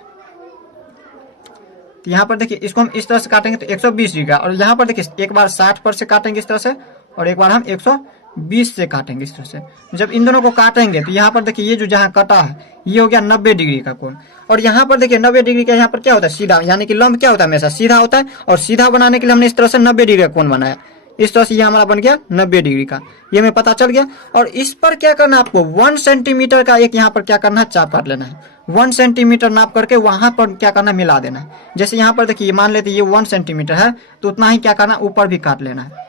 तो यहाँ पर देखिए इसको हम इस तरह से काटेंगे तो 120 डिग्री का, और यहाँ पर देखिए एक बार 60 पर से काटेंगे इस तरह से, और एक बार हम 120 से काटेंगे इस तरह से। जब इन दोनों को काटेंगे तो यहाँ पर देखिए ये जो जहाँ कटा है ये हो गया 90 डिग्री का कोण। और यहाँ पर देखिए 90 डिग्री का यहाँ पर क्या होता है सीधा, यानी कि लंब क्या होता है हमेशा सीधा होता है, और सीधा बनाने के लिए हमने इस तरह से 90 डिग्री का कोण बनाया। इस तरह से ये हमारा बन गया 90 डिग्री का, ये हमें पता चल गया। और इस पर क्या करना है आपको 1 सेंटीमीटर का एक यहाँ पर क्या करना है चाप काट लेना है, 1 सेंटीमीटर नाप करके वहां पर क्या करना है मिला देना है। जैसे यहाँ पर देखिए मान लेते ये 1 सेंटीमीटर है तो उतना ही क्या करना है ऊपर भी काट लेना है।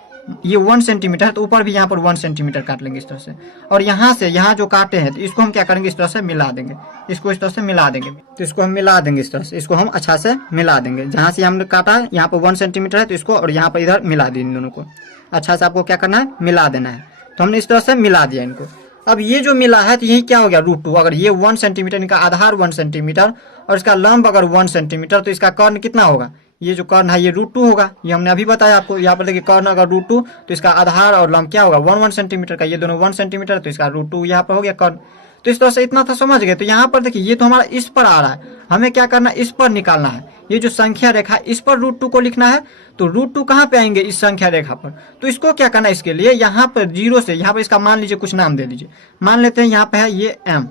ये 1 सेंटीमीटर है तो ऊपर भी यहाँ पर 1 सेंटीमीटर काट लेंगे इस तरह से। और यहाँ से यहाँ जो काटे हैं तो इसको हम क्या करेंगे इस तरह से मिला देंगे, इसको इस तरह से मिला देंगे। तो इसको हम मिला देंगे इस तरह से, इसको हम अच्छा से मिला देंगे। जहाँ से हमने काटा है यहाँ पर 1 सेंटीमीटर है तो इसको और यहाँ पर इधर मिला दें, इन दोनों को अच्छा से आपको क्या करना है मिला देना है। तो हमने इस तरह से मिला दिया इनको। अब ये जो मिला है तो यही क्या हो गया रूट 2। अगर ये 1 सेंटीमीटर, इनका आधार 1 सेंटीमीटर और इसका लंब अगर 1 सेंटीमीटर, तो इसका कर्ण कितना होगा, ये जो कर्ण है ये रूट 2 होगा। ये हमने अभी बताया आपको। यहाँ पर देखिए कर्ण अगर रूट 2 तो इसका आधार और लंब क्या होगा 1 सेंटीमीटर का, ये दोनों 1 सेंटीमीटर, तो इसका रूट 2 यहाँ पर हो गया कर्ण। तो इस तरह से इतना था समझ गए। तो यहाँ पर देखिए ये तो हमारा इस पर आ रहा है, हमें क्या करना है इस पर निकालना है। ये जो संख्या रेखा है इस पर रूट 2 को लिखना है। तो रूट 2 कहाँ पे आएंगे इस संख्या रेखा पर, तो इसको क्या करना है इसके लिए यहाँ पर 0 से यहाँ पर इसका मान लीजिए कुछ नाम दे दीजिए। मान लेते हैं यहाँ पे है ये M,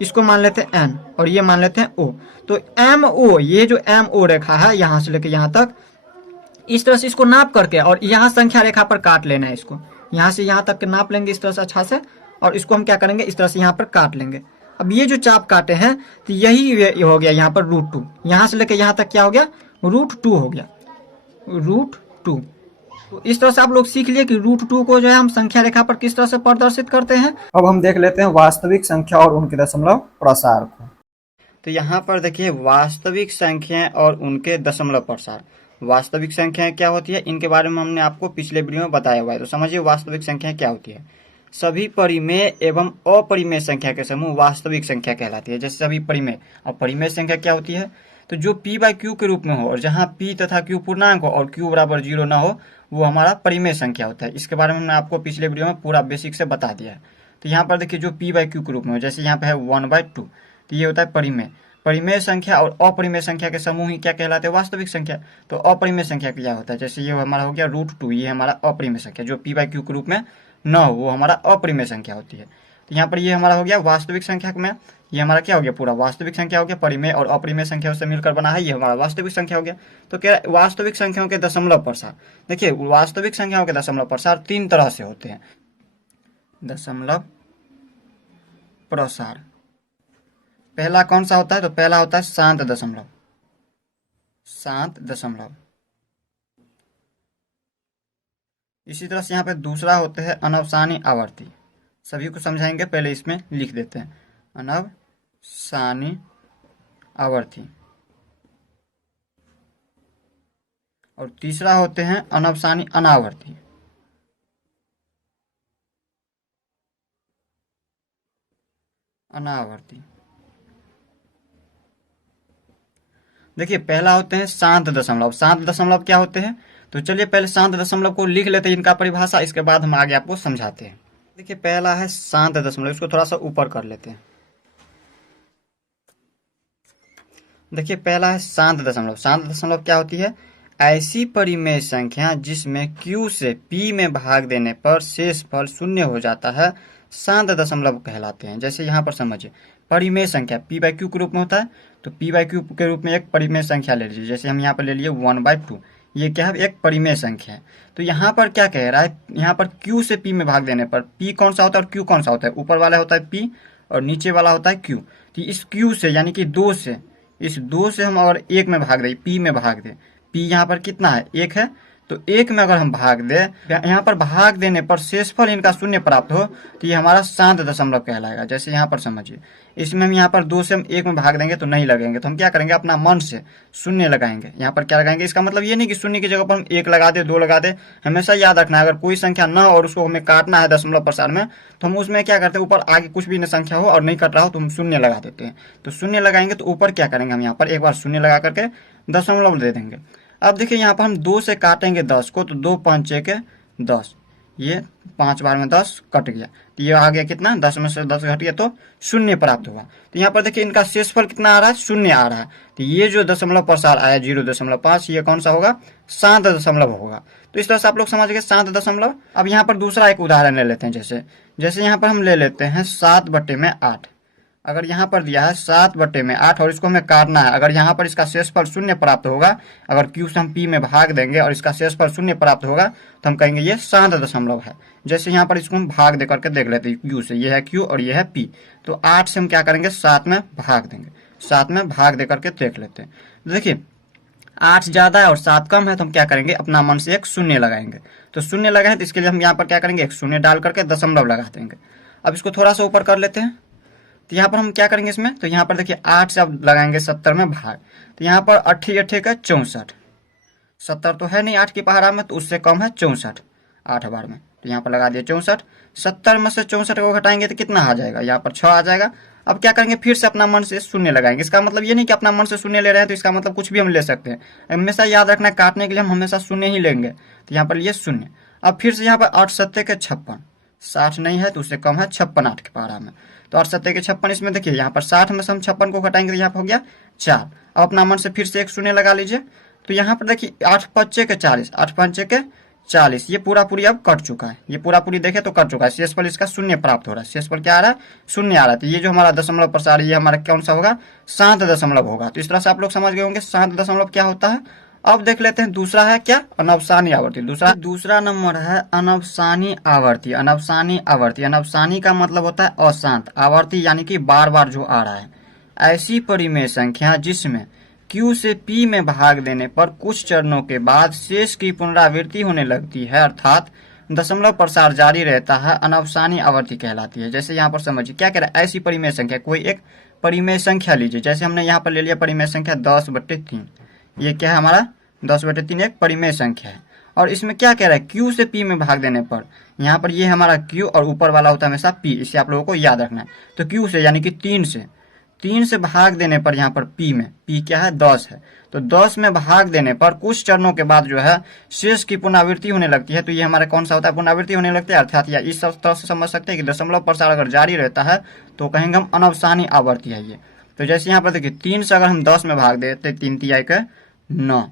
इसको मान लेते हैं N और ये मान लेते हैं O। तो MO, ये जो MO रेखा है यहाँ से लेके यहाँ तक इस तरह से इसको नाप करके और यहाँ संख्या रेखा पर काट लेना है। इसको यहाँ से यहाँ तक के नाप लेंगे इस तरह से अच्छा से, और इसको हम क्या करेंगे इस तरह से यहाँ पर काट लेंगे। अब ये जो चाप काटे हैं तो यही हो गया यहाँ पर रूट 2, यहाँ से लेके यहाँ तक क्या हो गया रूट 2 हो गया, रूट 2। तो इस तरह से आप लोग सीख लिए कि रूट 2 को जो है हम संख्या रेखा पर किस तरह से प्रदर्शित करते हैं। अब हम देख लेते हैं वास्तविक संख्या और उनके दशमलव प्रसार को। तो यहाँ पर देखिए वास्तविक संख्याएं और उनके दशमलव प्रसार। वास्तविक संख्याएं क्या होती है इनके बारे में हमने आपको पिछले वीडियो में बताया हुआ है। तो समझिए वास्तविक संख्या क्या होती है। सभी परिमेय एवं अपरिमेय संख्या के समूह वास्तविक संख्या कहलाती है। जैसे सभी परिमेय, अब परिमेय संख्या क्या होती है, तो जो p/q के रूप में हो और जहाँ p तथा q पूर्णांक हो और q बराबर 0 ना हो वो हमारा परिमेय संख्या होता है। इसके बारे में हमने आपको पिछले वीडियो में पूरा बेसिक से बता दिया है। तो यहाँ पर देखिए जो p बाई क्यू के रूप में हो, जैसे यहाँ पे है 1/2, तो ये होता है परिमेय। परिमेय संख्या और अपरिमेय संख्या के समूह ही क्या कहलाते हैं? वास्तविक संख्या। तो अपरिमेय संख्या क्या होता है? जैसे ये हमारा हो गया √2, ये हमारा अपरिमेय संख्या, जो p बाई क्यू के रूप में न हो वो हमारा अपरिमेय संख्या होती है। तो यहाँ पर ये हमारा हो गया वास्तविक संख्या में, ये हमारा क्या हो गया? पूरा वास्तविक संख्या हो गया। परिमेय और अपरिमेय संख्या से मिलकर बना है, ये हमारा वास्तविक संख्या हो गया। तो क्या वास्तविक संख्याओं के दशमलव प्रसार, देखिए वास्तविक संख्याओं के दशमलव प्रसार 3 तरह से होते हैं। दशमलव प्रसार पहला कौन सा होता है? तो पहला होता है शांत दशमलव। शांत दशमलव। इसी तरह से यहाँ पे दूसरा होते हैं अनवसानी आवर्ती। सभी को समझाएंगे, पहले इसमें लिख देते हैं अनवसानी आवर्ती। और तीसरा होते हैं अनवसानी अनावर्ती। अनावर्ती। देखिए पहला होते हैं शांत दशमलव। शांत दशमलव क्या होते हैं? तो चलिए पहले शांत दशमलव को लिख लेते हैं, इनका परिभाषा, इसके बाद हम आगे आपको समझाते हैं। देखिए पहला है शांत दशमलव, इसको थोड़ा सा ऊपर कर लेते हैं। देखिए पहला है शांत दशमलव। शांत दशमलव क्या होती है? ऐसी परिमेय संख्या जिसमें q से p में भाग देने पर शेषफल शून्य हो जाता है, शांत दशमलव कहलाते हैं। जैसे यहाँ पर समझिए, परिमेय संख्या p बाई क्यू के रूप में होता है, तो p बाई क्यू के रूप में एक परिमेय संख्या ले लीजिए। जैसे हम यहाँ पर ले लिए 1/2, ये क्या है? एक परिमेय संख्या है। तो यहाँ पर क्या कह रहा है? यहाँ पर q से p में भाग देने पर p कौन सा होता है और q कौन सा होता है? ऊपर वाला होता है p और नीचे वाला होता है q। तो इस q से यानी कि 2 से, इस 2 से हम अगर 1 में भाग दें, p में भाग दें, p यहाँ पर कितना है? 1 है, तो 1 में अगर हम भाग दें, यहाँ पर भाग देने पर शेषफल इनका शून्य प्राप्त हो, तो ये हमारा शांत दशमलव कहलाएगा। जैसे यहाँ पर समझिए, इसमें हम यहाँ पर 2 से हम 1 में भाग देंगे तो नहीं लगेंगे, तो हम क्या करेंगे? अपना मन से शून्य लगाएंगे। यहाँ पर क्या लगाएंगे? इसका मतलब ये नहीं कि शून्य की जगह पर हम 1 लगा दे, 2 लगा दे। हमेशा याद रखना है, अगर कोई संख्या न हो और उसको हमें काटना है दशमलव प्रसार में, तो हम उसमें क्या करते हैं? ऊपर आगे कुछ भी न संख्या हो और नहीं कट रहा हो तो हम शून्य लगा देते हैं। तो शून्य लगाएंगे तो ऊपर क्या करेंगे? हम यहाँ पर एक बार शून्य लगा करके दशमलव दे देंगे। अब देखिए यहाँ पर हम 2 से काटेंगे 10 को, तो 2 5 6 10, ये 5 बार में 10 कट गया, तो ये आ गया कितना? 10 में से 10 घट गया तो शून्य प्राप्त हुआ। तो यहाँ पर देखिए इनका शेषफल कितना आ रहा है? शून्य आ रहा है। तो ये जो दशमलव प्रसार आया 0.5, ये कौन सा होगा? शांत दशमलव होगा। तो इस तरह से आप लोग समझ गए शांत दशमलव। अब यहाँ पर दूसरा एक उदाहरण ले लेते हैं। जैसे यहाँ पर हम ले लेते हैं 7/8। अगर यहाँ पर दिया है 7/8 और इसको हमें काटना है, अगर यहाँ पर इसका शेषफल शून्य प्राप्त होगा, अगर q से हम p में भाग देंगे और इसका शेषफल शून्य प्राप्त होगा, तो हम कहेंगे ये शांत दशमलव है। जैसे यहाँ पर इसको हम भाग दे करके देख लेते हैं, q से, ये है q और ये है p, तो 8 से हम क्या करेंगे? 7 में भाग देंगे। 7 में भाग दे करके देख लेते हैं। देखिए 8 ज्यादा है और 7 कम है, तो हम क्या करेंगे? अपना मन से एक शून्य लगाएंगे। तो शून्य लगाए तो इसके लिए हम यहाँ पर क्या करेंगे? एक शून्य डाल करके दशमलव लगा देंगे। अब इसको थोड़ा सा ऊपर कर लेते हैं। तो यहाँ पर हम क्या करेंगे इसमें? तो यहाँ पर देखिए 8 से अब लगाएंगे 70 में भाग, तो यहाँ पर 8 का 64, 70 तो है नहीं 8 की पहाड़ा में, तो उससे कम है 64 8 बार में, तो यहाँ पर लगा दिया 64। 70 में से 64 को घटाएंगे तो कितना आ जाएगा? यहाँ पर 6 आ जाएगा। अब क्या करेंगे? फिर से अपना मन से शून्य लगाएंगे। इसका मतलब ये नहीं कि अपना मन से शून्य ले रहे हैं, तो इसका मतलब कुछ भी हम ले सकते हैं। हमेशा याद रखना है, काटने के लिए हम हमेशा शून्य ही लेंगे। तो यहाँ पर लिए शून्य। अब फिर से यहाँ पर 8 7 के 56, 60 नहीं है तो उससे कम है 56 8 की पहाड़ा में, तो 8 7 के 56। इसमें देखिए यहाँ पर 60 में से हम 56 को घटाएंगे तो यहाँ पर हो गया 4। अब अपना मन से फिर से एक शून्य लगा लीजिए। तो यहाँ पर देखिए 8 5 के 40, 8 5 के 40, ये पूरा पूरी अब कट चुका है। ये पूरा पूरी देखे तो कट चुका है। शेषफल इसका शून्य प्राप्त हो रहा है। शेषफल क्या आ रहा है? शून्य आ रहा है। तो ये जो हमारा दशमलव प्रसार, ये हमारा कौन सा होगा? शांत दशमलव होगा। तो इस तरह से आप लोग समझ गए होंगे शांत दशमलव क्या होता है। अब देख लेते हैं दूसरा है क्या? अनवसानी आवर्ती। दूसरा नंबर है अनवसानी आवर्ती। अनवसानी आवर्ती, अनवसानी का मतलब होता है अशांत, आवर्ती यानी कि बार बार जो आ रहा है। ऐसी परिमेय संख्या जिसमें q से p में भाग देने पर कुछ चरणों के बाद शेष की पुनरावृत्ति होने लगती है, अर्थात दशमलव प्रसार जारी रहता है, अनवसानी आवर्ती कहलाती है। जैसे यहाँ पर समझिए क्या कह रहा है? ऐसी परिमेय संख्या, कोई एक परिमेय संख्या लीजिए। जैसे हमने यहाँ पर ले लिया परिमेय संख्या 10/3, ये क्या है हमारा? 10/3 एक परिमेय संख्या है। और इसमें क्या कह रहा है? q से p में भाग देने पर, यहाँ पर ये हमारा q और ऊपर वाला होता है हमेशा p, इसे आप लोगों को याद रखना है। तो q से यानी कि 3 से, 3 से भाग देने पर यहाँ पर p क्या है 10 है, तो 10 में भाग देने पर कुछ चरणों के बाद जो है शेष की पुनरावृत्ति होने लगती है। तो ये हमारा कौन सा होता है, पुनरावृत्ति होने लगती है। अर्थात या इस तरह से समझ सकते हैं कि दशमलव प्रसार अगर जारी रहता है तो कहेंगे हम अनवसानी आवर्ती है ये। तो जैसे यहाँ पर देखिए 3 से अगर हम 10 में भाग देते 3 तिहाई के 9।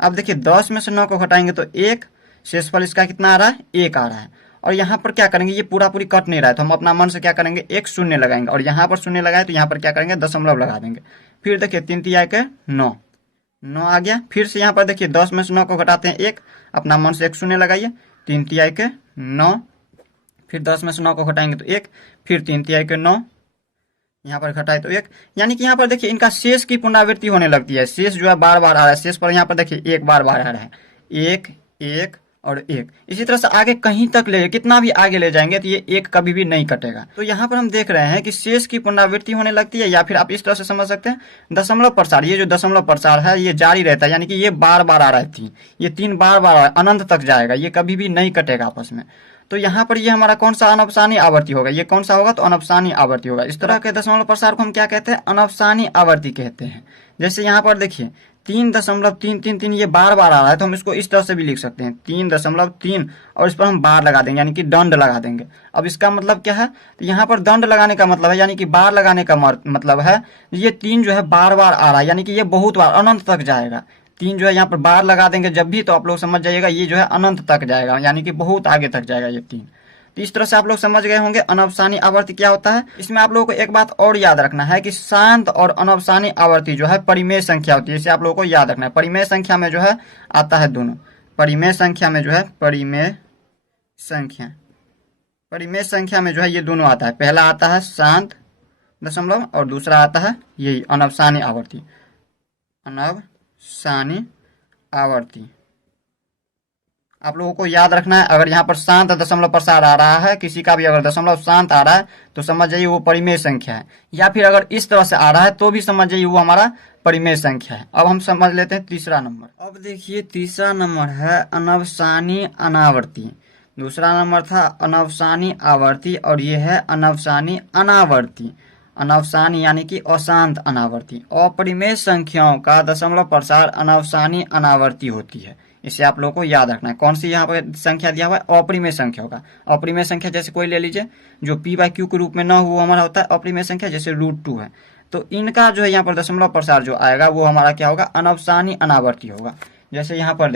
अब देखिए 10 में से 9 को घटाएंगे तो 1, शेषफल इसका कितना आ रहा है 1 आ रहा है। और यहाँ पर क्या करेंगे, ये पूरा पूरी कट नहीं रहा है तो हम अपना मन से क्या करेंगे एक शून्य लगाएंगे, और यहाँ पर शून्य लगाए तो यहाँ पर क्या करेंगे दशमलव लगा देंगे। फिर देखिए 3 तिहाई के 9 आ गया। फिर से यहाँ पर देखिए 10 में से 9 को घटाते हैं 1, अपना मन से एक शून्य लगाइए 3 तिहाई के 9। फिर 10 में से 9 को घटाएंगे तो 1, फिर 3 तिहाई के 9, यहाँ पर घटाए तो 1। यानी कि यहाँ पर देखिए इनका शेष की पुनरावृत्ति होने लगती है। शेष जो है बार बार आ रहा है, शेष पर यहाँ पर देखिए 1 बार आ रहा है, 1 1 और 1। इसी तरह से आगे कहीं तक ले, कितना भी आगे ले जाएंगे तो ये 1 कभी भी नहीं कटेगा। तो यहाँ पर हम देख रहे हैं कि शेष की पुनरावृत्ति होने लगती है, या फिर आप इस तरह से समझ सकते हैं दशमलव प्रसार, ये जो दशमलव प्रसार है ये जारी रहता है। यानी कि ये बार बार आ रहा है 3, ये 3 बार बार आ रहा है, अनंत तक जाएगा, ये कभी भी नहीं कटेगा आपस में। तो यहाँ पर ये हमारा कौन सा अनवसानी आवर्ती होगा, ये कौन सा होगा तो अनवसानी आवर्ती होगा। इस तरह के दशमलव प्रसार को हम क्या कहते हैं, अनवसानी आवर्ती कहते हैं। जैसे यहाँ पर देखिए 3.333 ये बार बार आ रहा है तो हम इसको इस तरह से भी लिख सकते हैं 3.3 और इस पर हम बार लगा देंगे यानी कि दंड लगा देंगे। अब इसका मतलब क्या है, तो यहाँ पर दंड लगाने का मतलब है यानी कि बार लगाने का मतलब है ये 3 जो है बार बार आ रहा है, यानी कि ये बहुत बार अनंत तक जाएगा। 3 जो है यहाँ पर बार लगा देंगे जब भी, तो आप लोग समझ जाइएगा ये जो है अनंत तक जाएगा, यानी कि बहुत आगे तक जाएगा ये 3। तो इस तरह से आप लोग समझ गए होंगे अनवसानी आवर्ती क्या होता है। इसमें आप लोगों को एक बात और याद रखना है कि शांत और अनवसानी आवर्ती जो है परिमेय संख्या होती है, इसे आप लोगों को याद रखना है। परिमेय संख्या में जो है आता है दोनों, परिमेय संख्या में जो है परिमेय संख्या में जो है ये दोनों आता है। पहला आता है शांत दशमलव और दूसरा आता है यही अनवसानी आवर्ती, अनवसानी आवर्ती। आप लोगों को याद रखना है, अगर यहाँ पर शांत दशमलव प्रसार आ रहा है, किसी का भी अगर दशमलव शांत आ रहा है तो समझ जाइए वो परिमेय संख्या है, या फिर अगर इस तरह से आ रहा है तो भी समझ जाइए वो हमारा परिमेय संख्या है। अब हम समझ लेते हैं तीसरा नंबर। अब देखिए तीसरा नंबर है अनवसानी अनावर्ती। दूसरा नंबर था अनवसानी आवर्ती और ये है अनवसानी अनावर्ती। अनवसानी यानी कि अशांत अनावर्ती। अपरिमेय संख्याओं का दशमलव प्रसार अनवसानी अनावर्ती होती है, इसे आप लोगों को याद रखना है। कौन सी यहाँ पर संख्या दिया हुआ है, अपरिमेय संख्याओं का। अपरिमेय संख्या जैसे कोई ले लीजिए जो p/q के रूप में न हो, हमारा होता है अपरिमेय संख्या, जैसे √2 है। तो इनका जो है यहाँ पर दशमलव प्रसार जो आएगा वो हमारा क्या होगा, अनवसानी अनावर्ती होगा। जैसे यहाँ पर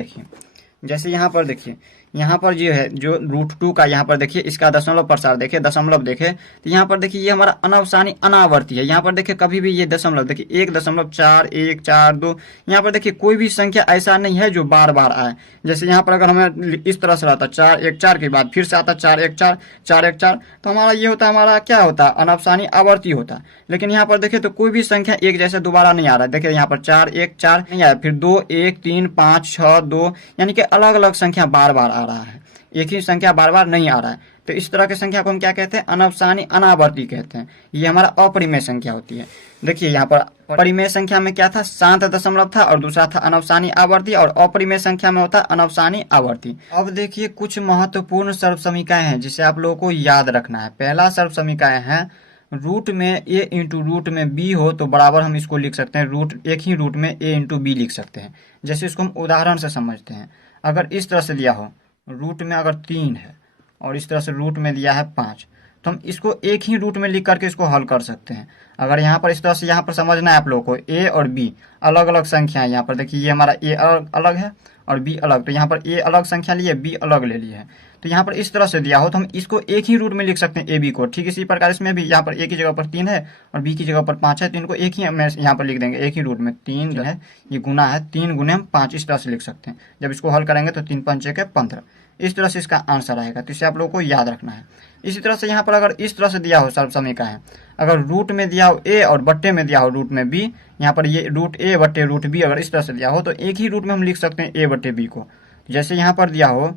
देखिए यहाँ पर जो है जो √2 का यहाँ पर देखिए इसका दशमलव प्रसार देखिए, दशमलव देखे तो यहाँ पर देखिए ये हमारा अनवसानी अनावर्ती है। यहाँ पर देखिए कभी भी ये दशमलव देखिए 1.4142, यहाँ पर देखिए कोई भी संख्या ऐसा नहीं है जो बार बार आए। जैसे यहाँ पर अगर हमें इस तरह से रहता 414 के बाद फिर से आता 414 तो हमारा ये होता, हमारा क्या होता, अनवसानी आवर्ती होता। लेकिन यहाँ पर देखिए तो कोई भी संख्या एक जैसे दोबारा नहीं आ रहा है। देखिए यहाँ पर 414 नहीं आया, फिर 2 1 3 5 6 2, यानी कि अलग अलग संख्या बार बार आ रहा है, एक ही संख्या बार बार नहीं आ रहा है। तो इस तरह की संख्या को हम क्या कहते हैं, अनवसानी अनावर्ती कहते हैं। ये हमारा अपरिमेय संख्या होती है। देखिए यहाँ पर परिमेय संख्या में क्या था, शांत दशमलव था और दूसरा था अनवसानी आवर्ती, और अपरिमेय संख्या में होता है अनवसानी आवर्ती। अब देखिए कुछ महत्वपूर्ण सर्वसमीकाएं हैं जिसे आप लोगों को याद रखना है। पहला सर्वसमीकाएं है रूट में a इंटू रूट में b हो तो बराबर हम इसको लिख सकते हैं रूट, एक ही रूट में a इंटू b लिख सकते हैं। जैसे इसको हम उदाहरण से समझते हैं। अगर इस तरह से दिया हो रूट में अगर 3 है और इस तरह से रूट में दिया है 5, तो हम इसको एक ही रूट में लिख करके इसको हल कर सकते हैं। अगर यहाँ पर इस तरह से यहाँ पर समझना है आप लोगों को, a और b अलग अलग संख्या है। यहाँ पर देखिए ये हमारा a अलग है और b अलग, तो यहाँ पर a अलग संख्या लिए b अलग ले लिए है। तो यहाँ पर इस तरह से दिया हो तो हम इसको एक ही रूट में लिख सकते हैं a b को। ठीक इसी प्रकार इसमें भी यहाँ पर a की जगह पर 3 है और b की जगह पर 5 है, तो इनको एक ही में यहाँ पर लिख देंगे, एक ही रूट में। 3 जो है ये गुना है, 3 गुने हम 5 इस तरह से लिख सकते हैं। जब इसको हल करेंगे तो 3 पंचे के 15, इस तरह से इसका आंसर आएगा। तो इसे आप लोगों को याद रखना है। इसी तरह से यहाँ पर अगर इस तरह से दिया हो सर्वसमीकाएं, अगर रूट में दिया हो a और बट्टे में दिया हो रूट में b, यहाँ पर ये रूट a बट्टे रूट b अगर इस तरह से दिया हो तो एक ही रूट में हम लिख सकते हैं a बट्टे b को। जैसे यहाँ पर दिया हो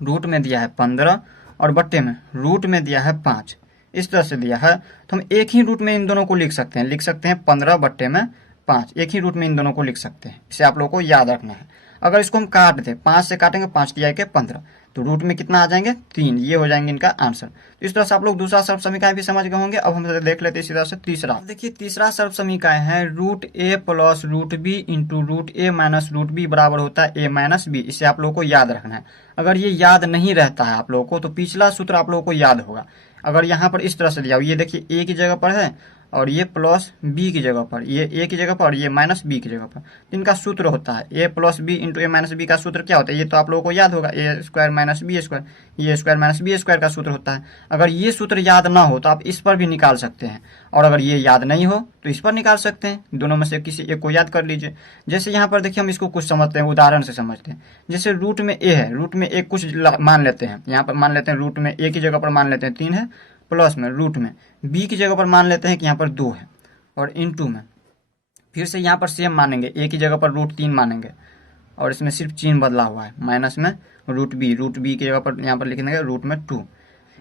रूट में दिया है 15 और बट्टे में रूट में दिया है 5, इस तरह से दिया है तो हम एक ही रूट में इन दोनों को लिख सकते हैं 15 बट्टे में 5, एक ही रूट में इन दोनों को लिख सकते हैं। इसे आप लोगों को याद रखना है। अगर इसको हम काट दें, 5 से काटेंगे 5 तिहाई के 15, तो रूट में कितना आ जाएंगे 3, ये हो जाएंगे इनका आंसर। तो इस तरह से आप लोग दूसरा सर्व समीकरण भी समझ गए होंगे। अब हम देख लेते हैं इसी तरह से तीसरा। देखिए तीसरा सर्व समीकरण है root a plus root b into root a minus root b बराबर होता है ए माइनस बी। इसे आप लोगों को याद रखना है। अगर ये याद नहीं रहता है आप लोगों को तो पिछला सूत्र आप लोगों को याद होगा। अगर यहाँ पर इस तरह से दिया हो, ये देखिए ए की जगह पर है और ये प्लस बी की जगह पर, ये ए की जगह पर और ये माइनस बी की जगह पर, तो इनका सूत्र होता है ए plus B into A minus B का सूत्र क्या होता है, ये तो आप लोगों को याद होगा, ए स्क्वायर माइनस बी स्क्वायर, ये स्क्वायर माइनस बी स्क्वायर का सूत्र होता है। अगर ये सूत्र याद ना हो तो आप इस पर भी निकाल सकते हैं, और अगर ये याद नहीं हो तो इस पर निकाल सकते हैं। दोनों में से किसी एक को याद कर लीजिए। जैसे यहाँ पर देखिए हम इसको कुछ समझते हैं, उदाहरण से समझते हैं। जैसे रूट में ए है, रूट में ए कुछ मान लेते हैं, यहाँ पर मान लेते हैं रूट में ए की जगह पर मान लेते हैं 3 है, प्लस में रूट में बी की जगह पर मान लेते हैं कि यहाँ पर 2 है, और इनटू में फिर से यहाँ पर सेम मानेंगे, ए की जगह पर रूट 3 मानेंगे, और इसमें सिर्फ चिन्ह बदला हुआ है, माइनस में रूट बी की जगह पर यहाँ पर लिख देंगे रूट में 2।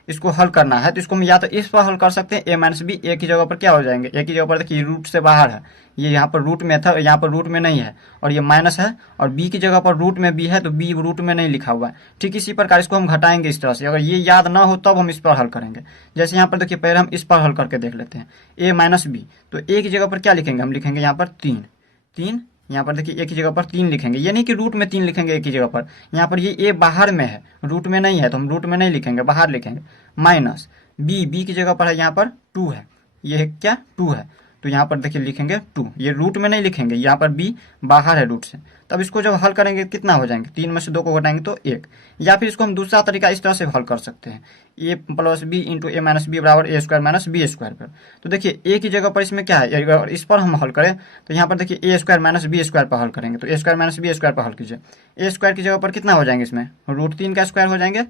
इसको हल करना है तो इसको हम या तो इस पर हल कर सकते हैं, ए माइनस बी, ए की जगह पर क्या हो जाएंगे, ए की जगह पर देखिए रूट से बाहर है, ये यहाँ पर रूट में था, यहाँ पर रूट में नहीं है, और ये माइनस है, और बी की जगह पर रूट में बी है तो बी रूट में नहीं लिखा हुआ है। ठीक इसी प्रकार इसको हम घटाएंगे इस तरह से। अगर ये याद ना हो तब हम इस पर हल करेंगे। जैसे यहाँ पर देखिए पहले हम इस पर हल करके देख लेते हैं, ए माइनस बी, तो ए की जगह पर क्या लिखेंगे, हम लिखेंगे यहाँ पर 3, यहाँ पर देखिए ए की जगह पर 3 लिखेंगे, ये नहीं कि रूट में 3 लिखेंगे ए की जगह पर, यहाँ पर ये ए बाहर में है, रूट में नहीं है, तो हम रूट में नहीं लिखेंगे, बाहर लिखेंगे। माइनस बी की जगह पर है, यहाँ पर 2 है, ये है क्या 2 है, तो यहाँ पर देखिए लिखेंगे 2, ये रूट में नहीं लिखेंगे, यहाँ पर बी बाहर है रूट से। तब इसको जब हल करेंगे कितना हो जाएंगे, 3 में से 2 को घटाएंगे तो 1। या फिर इसको हम दूसरा तरीका इस तरह से हल कर सकते हैं, ए plus B into A minus B बराबर ए स्क्वायर माइनस बी स्क्वायर पर। तो देखिए ए की जगह पर इसमें क्या है, अगर इस पर हम हल करें तो यहाँ पर देखिए ए स्क्वायर माइनस बी स्क्वायर पर हल करेंगे, तो ए स्क्वायर माइनस बी स्क्वायर पर हल कीजिए। ए स्क्वायर की जगह पर कितना हो जाएंगे, इसमें रूट 3 का स्क्वायर हो जाएंगे,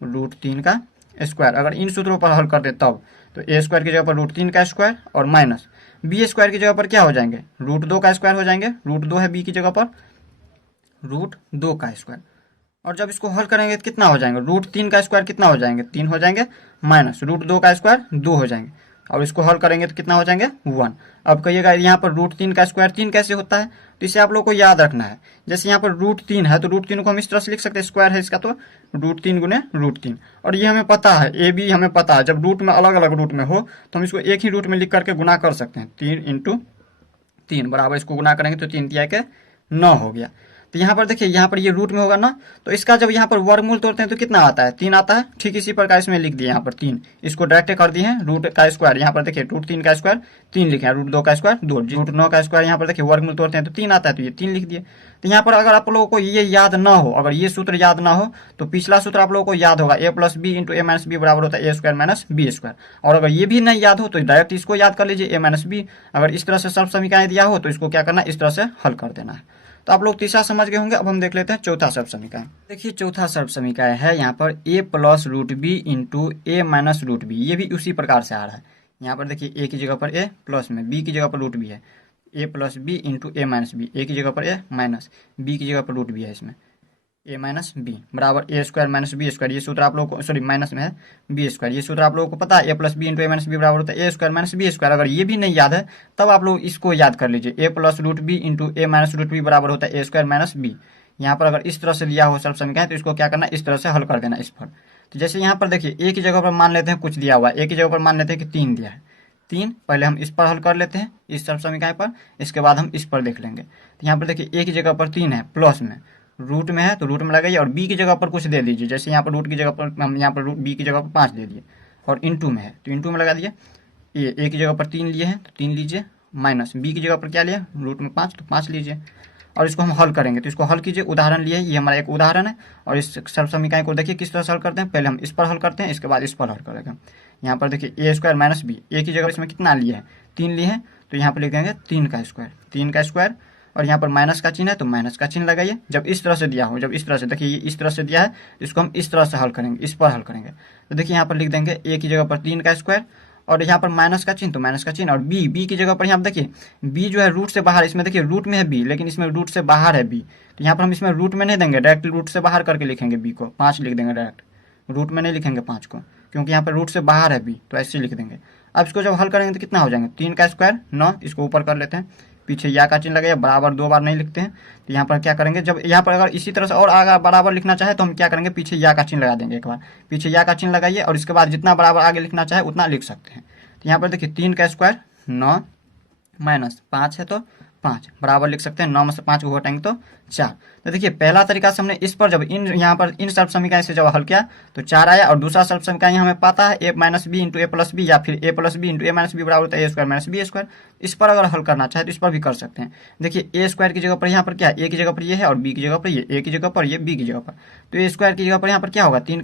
रूट 3 का स्क्वायर। अगर इन सूत्रों पर हल करते तब तो ए स्क्वायर की जगह पर रूट 3 का स्क्वायर और माइनस बी स्क्वायर की जगह पर क्या हो जाएंगे, रूट 2 का स्क्वायर हो जाएंगे, रूट 2 है बी की जगह पर, रूट 2 का स्क्वायर। और जब इसको हल करेंगे तो कितना हो जाएंगे, रूट 3 का स्क्वायर कितना हो जाएंगे, 3 हो जाएंगे, माइनस रूट 2 का स्क्वायर 2 हो जाएंगे, और इसको हल करेंगे तो कितना हो जाएंगे 1। अब कहिएगा यहाँ पर रूट 3 का स्क्वायर 3 कैसे होता है, तो इसे आप लोग को याद रखना है। जैसे यहाँ पर रूट 3 है तो रूट 3 को हम इस तरह से लिख सकते हैं, स्क्वायर है इसका तो रूट 3 गुने रूट 3, और ये हमें पता है, ए बी हमें पता है, जब रूट में अलग अलग रूट में हो तो हम इसको एक ही रूट में लिख करके गुना कर सकते हैं। 3 इंटू 3 बराबर, इसको गुना करेंगे तो 3 तिया के 9 हो गया। तो यहाँ पर देखिए यहाँ पर ये रूट में होगा ना, तो इसका जब यहाँ पर वर्गमूल तोड़ते हैं तो कितना आता है, 3 आता है। ठीक इसी प्रकार इसमें लिख दिए यहाँ पर 3, इसको डायरेक्ट कर दिए हैं रूट का स्क्वायर। यहाँ पर देखिए रूट 3 का स्क्वायर 3 लिखे हैं, रूट 2 का स्क्वायर 2, रूट 9 का स्क्वायर यहाँ पर देखिए वर्गमूल तोड़ते हैं तो 3 आता है, तो ये 3 लिख दिए। तो यहाँ पर अगर आप लोगों को ये याद ना हो, अगर ये सूत्र याद ना हो तो पिछला सूत्र आप लोगों को याद होगा, ए plus B into A minus B बराबर होता है ए स्क्वायर माइनस बी स्क्वायर। और अगर ये भी नहीं याद हो तो डायरेक्ट इसको याद कर लीजिए, ए माइनस बी। अगर इस तरह से सर्व समीकरण दिया हो तो इसको क्या करना है, इस तरह से हल कर देना है। तो आप लोग तीसरा समझ गए होंगे। अब हम देख लेते हैं चौथा सर्व समीकरण। देखिए चौथा सर्व समीकरण है यहाँ पर ए plus root b into A minus root B, ये भी उसी प्रकार से आ रहा है। यहाँ पर देखिए ए की जगह पर ए प्लस में बी की जगह पर रूट बी है, ए plus B into A minus B, ए की जगह पर ए माइनस बी की जगह पर रूट बी है, इसमें ए माइनस बी बराबर ए स्क्वायर माइनस बी स्क्वायर। ये सूत्र आप लोगों को, सॉरी माइनस में है बी स्क्वायर, ये सूत्र आप लोगों को पता है, ए plus B into A minus B बराबर होता है ए स्क्वायर माइनस बी स्क्वायर। अगर ये भी नहीं याद है तब आप लोग इसको याद कर लीजिए, ए plus root b into A minus root b बराबर होता है ए स्क्वायर माइनस बी। यहाँ पर अगर इस तरह से लिया हो सर्व समीकरण तो इसको क्या करना है, इस तरह से हल कर देना इस पर। तो जैसे यहाँ पर देखिए ए की जगह पर मान लेते हैं कुछ दिया हुआ है, ए की जगह पर मान लेते हैं कि 3 दिया है, 3 पहले हम इस पर हल कर लेते हैं इस सर्व समीकरण पर, इसके बाद हम इस पर देख लेंगे। तो यहाँ पर देखिए ए की जगह पर 3 है, प्लस में रूट में है तो रूट में लगाइए, और बी की जगह पर कुछ दे दीजिए। जैसे यहाँ पर रूट की जगह पर हम यहाँ पर बी की जगह पर 5 दे दिए, और इंटू में है तो इंटू में लगा दिए। ए की जगह पर 3 लिए हैं तो 3 लीजिए, माइनस बी की जगह पर क्या लिया, रूट में 5 तो 5 लीजिए, और इसको हम हल करेंगे। तो इसको हल कीजिए, उदाहरण लिए, ये हमारा एक उदाहरण है। और इस सर्व समीकरण को देखिए किस तरह से हल करते हैं, पहले हम इस पर हल करते हैं, इसके बाद इस पर हल करेंगे। यहाँ पर देखिए ए स्क्वायर माइनस बी, ए की जगह इसमें कितना लिए हैं, 3 लिए हैं, तो यहाँ पर लिखेंगे 3 का स्क्वायर, 3 का स्क्वायर, और यहाँ पर माइनस का चिन्ह है तो माइनस का चिन्ह लगाइए। जब इस तरह से दिया हो, जब इस तरह से देखिए ये इस तरह से दिया है तो इसको हम इस तरह से हल करेंगे, इस पर हल करेंगे। तो देखिए यहाँ पर लिख देंगे ए की जगह पर 3 का स्क्वायर, और यहाँ पर माइनस का चिन्ह तो माइनस का चिन्ह, और बी की जगह पर यहाँ देखिए बी जो है रूट से बाहर, इसमें देखिए रूट में है बी लेकिन इसमें रूट से बाहर है बी, तो यहाँ पर हम इसमें रूट में नहीं देंगे, डायरेक्ट रूट से बाहर करके लिखेंगे बी को, 5 लिख देंगे डायरेक्ट, रूट में नहीं लिखेंगे 5 को, क्योंकि यहाँ पर रूट से बाहर है बी, तो ऐसे लिख देंगे। अब इसको जब हल करेंगे तो कितना हो जाएंगे, 3 का स्क्वायर 9, इसको ऊपर कर लेते हैं, पीछे या का चिन्ह लगाइए, बराबर 2 बार नहीं लिखते हैं। तो यहाँ पर क्या करेंगे, जब यहाँ पर अगर इसी तरह से और आगे बराबर लिखना चाहे तो हम क्या करेंगे, पीछे या का चिन्ह लगा देंगे। एक बार पीछे या का चिन्ह लगाइए और इसके बाद जितना बराबर आगे लिखना चाहे उतना लिख सकते हैं। तो यहाँ पर देखिए 3 का स्क्वायर 9 माइनस 5 है तो 5 बराबर लिख सकते हैं। 9 में से 5 को घटाएंगे तो 4। तो देखिए पहला तरीका से हमने इस पर जब यहाँ पर इन सर्व समीकरण से जब हल किया तो 4 आया, और दूसरा सर्व समीकरण हमें पता है a minus B into A plus B या फिर a plus B into A minus B बराबर होता है a square minus B square. इस पर अगर हल करना चाहे तो इस पर भी कर सकते हैं। देखिए ए स्क्वायर की जगह पर यहाँ पर क्या है, a की जगह पर ये है और b की जगह पर ये, a की जगह पर ये, b की जगह पर। तो ए स्क्वायर की जगह पर यहाँ पर क्या होगा, 3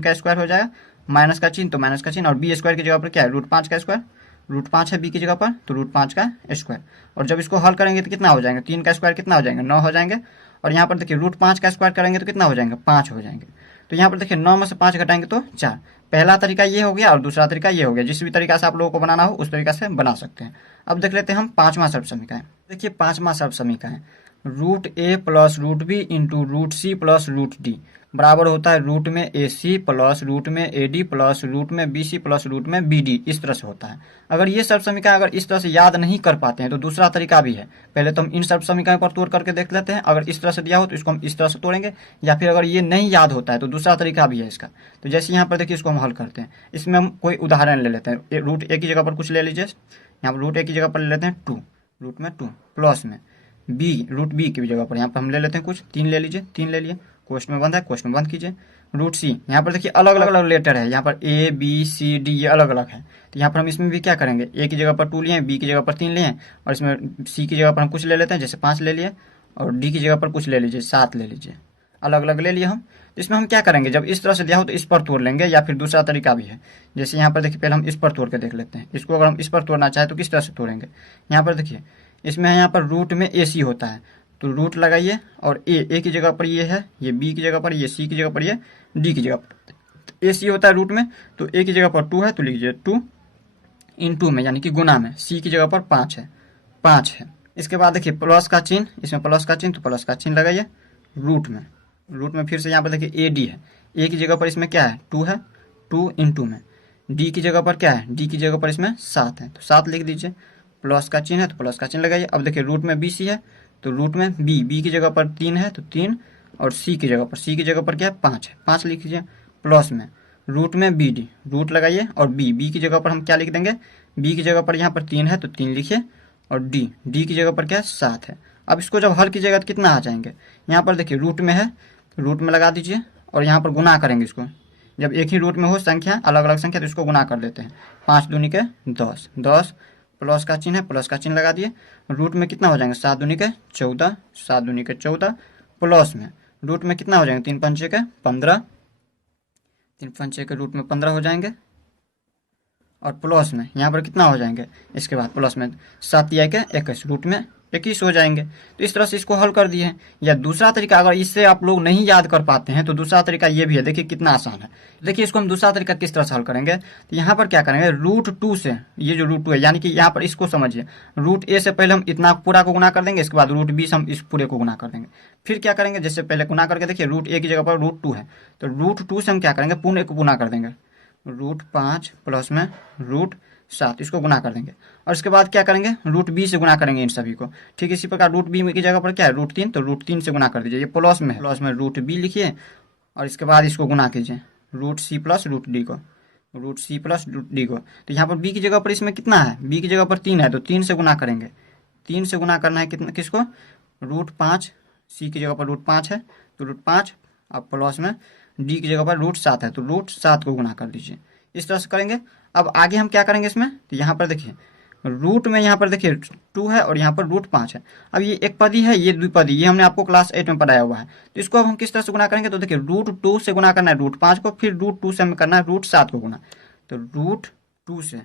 का स्क्वायर हो जाएगा, माइनस का चिन्ह तो माइनस का चिन्ह, और बी स्क्वायर की जगह पर क्या है, √5 का स्क्वायर, √5 है बी की जगह पर तो √5 का स्क्वायर। और जब इसको हल करेंगे तो कितना हो जाएंगे, 3 का स्क्वायर कितना हो जाएंगे, 9 हो जाएंगे। और यहाँ पर देखिए √5 का स्क्वायर करेंगे तो कितना हो जाएंगे, 5 हो जाएंगे। तो यहाँ पर देखिए 9 में से 5 घटाएंगे तो 4। पहला तरीका ये हो गया और दूसरा तरीका ये हो गया। जिस भी तरीका से आप लोगों को बनाना हो उस तरीका से बना सकते हैं। अब देख लेते हैं हम पांचवा सर्व समीकरण। देखिए पांचवा सर्व समीकरण √a plus √b into √c plus √d बराबर होता है रूट में AC प्लस रूट में AD प्लस रूट में BC प्लस रूट में BD। इस तरह से होता है। अगर ये सर्व समीकरण अगर इस तरह से याद नहीं कर पाते हैं तो दूसरा तरीका भी है। पहले तो हम इन सर्व समीकरण पर तोड़ करके देख लेते हैं। अगर इस तरह से दिया हो तो इसको हम इस तरह से तोड़ेंगे, या फिर अगर ये नहीं याद होता है तो दूसरा तरीका भी है इसका। तो जैसे यहाँ पर देखिए इसको हम हल करते हैं। इसमें हम कोई उदाहरण ले लेते हैं। √a की जगह पर कुछ ले लीजिए। यहाँ पर √a की जगह पर ले लेते हैं 2, रूट में 2 प्लस में √b की जगह पर यहाँ पर हम ले लेते हैं कुछ 3 ले लीजिए। 3 ले लिए, क्वेश्चन में बंद है, क्वेश्चन में बंद कीजिए। √c यहाँ पर देखिए अलग अलग लेटर है, यहाँ पर A B C D ये अलग अलग है। तो यहाँ पर हम इसमें भी क्या करेंगे, A की जगह पर 2 लिए, B की जगह पर 3 लिए, और इसमें C की जगह पर हम कुछ ले लेते हैं, जैसे 5 ले लिए, और D की जगह पर कुछ ले लीजिए, 7 ले लीजिए। अलग अलग ले लिए हम। तो इसमें हम क्या करेंगे, जब इस तरह से दिया हो तो इस पर तोड़ लेंगे, या फिर दूसरा तरीका भी है। जैसे यहाँ पर देखिए पहले हम इस पर तोड़ के देख लेते हैं। इसको अगर हम इस पर तोड़ना चाहें तो किस तरह से तोड़ेंगे। यहाँ पर देखिए इसमें यहाँ पर रूट में AC होता है तो रूट लगाइए, और A की जगह पर ये है, ये B की जगह पर, ये C की जगह पर, ये D की जगह पर। AC होता है रूट में तो A की जगह पर 2 है तो लीजिए 2 इन 2 में, यानी कि गुना में। C की जगह पर 5 है। इसके बाद देखिए प्लस का चिन्ह, इसमें प्लस का चिन्ह तो प्लस का चिन्ह लगाइए रूट में फिर से यहाँ पर देखिए AD है। A की जगह पर इसमें क्या है, 2 है, 2 इन 2 में। D की जगह पर क्या है, D की जगह पर इसमें 7 है तो 7 लिख दीजिए। प्लस का चिन्ह है तो प्लस का चिन्ह लगाइए। अब देखिए रूट में BC है तो रूट में B की जगह पर 3 है तो 3, और C की जगह पर क्या है, 5 है, 5 लिख लीजिए। प्लस में रूट में BD, रूट लगाइए, और B की जगह पर हम क्या लिख देंगे, B की जगह पर यहाँ पर 3 है तो 3 लिखिए, और D की जगह पर क्या है, 7 है। अब इसको जब हल कीजिएगा तो कितना आ जाएंगे, यहाँ पर देखिए रूट में है, रूट में लगा दीजिए, और यहाँ पर गुना करेंगे इसको। जब एक ही रूट में हो संख्या, अलग अलग संख्या, तो इसको गुना कर देते हैं। 5 दूनी के 10, 10 प्लस का चिन्ह है, प्लस का चिन्ह लगा दिए। रूट में कितना हो जाएंगे, 7 दूनी के 14, 7 दूनी के 14, प्लस में रूट में कितना हो जाएंगे, 3 पंचे के 15, 3 पंचे के रूट में 15 हो जाएंगे, और प्लस में यहाँ पर कितना हो जाएंगे, इसके बाद प्लस में 7 या के 21, रूट में 21 हो जाएंगे। तो इस तरह से इसको हल कर दिए। या दूसरा तरीका अगर इससे आप लोग नहीं याद कर पाते हैं तो दूसरा तरीका ये भी है। देखिए कितना आसान है। देखिए इसको हम दूसरा तरीका किस तरह से हल करेंगे, तो यहाँ पर क्या करेंगे, √2 से, ये जो √2 है, यानी कि यहाँ पर इसको समझिए, √a से पहले हम इतना पूरा को गुना कर देंगे, इसके बाद √b से हम इस पूरे को गुना कर देंगे। फिर क्या करेंगे, जैसे पहले गुना करके देखिए √a की जगह पर √2 है तो √2 से हम क्या करेंगे, पूरे को गुना कर देंगे, √5 प्लस में √7 इसको गुना कर देंगे। और इसके बाद क्या करेंगे, √b से गुना करेंगे इन सभी को। ठीक इसी प्रकार √b की जगह पर क्या है, √3 तो √3 से गुना कर दीजिए। ये प्लस में है, प्लस में √b लिखिए, और इसके बाद इसको गुना कीजिए √c प्लस √d को, √c प्लस √d को। तो यहाँ पर b की जगह पर इसमें कितना है, b की जगह पर 3 है तो 3 से गुना करेंगे। 3 से गुना करना है कितना, किसको, √5, c की जगह पर √5 है तो √5, अब प्लस में d की जगह पर √7 है तो √7 को गुना कर दीजिए। इस तरह से करेंगे। अब आगे हम क्या करेंगे इसमें, तो यहाँ पर देखिए रूट में यहाँ पर देखिए 2 है और यहाँ पर √5 है। अब ये एक पदी है, ये द्विपदी, ये हमने आपको क्लास 8 में पढ़ाया हुआ है। तो इसको अब हम किस तरह से गुना करेंगे, तो देखिए √2 से गुना करना है √5 को, फिर √2 से हमें करना है √7 को गुना। तो √2 से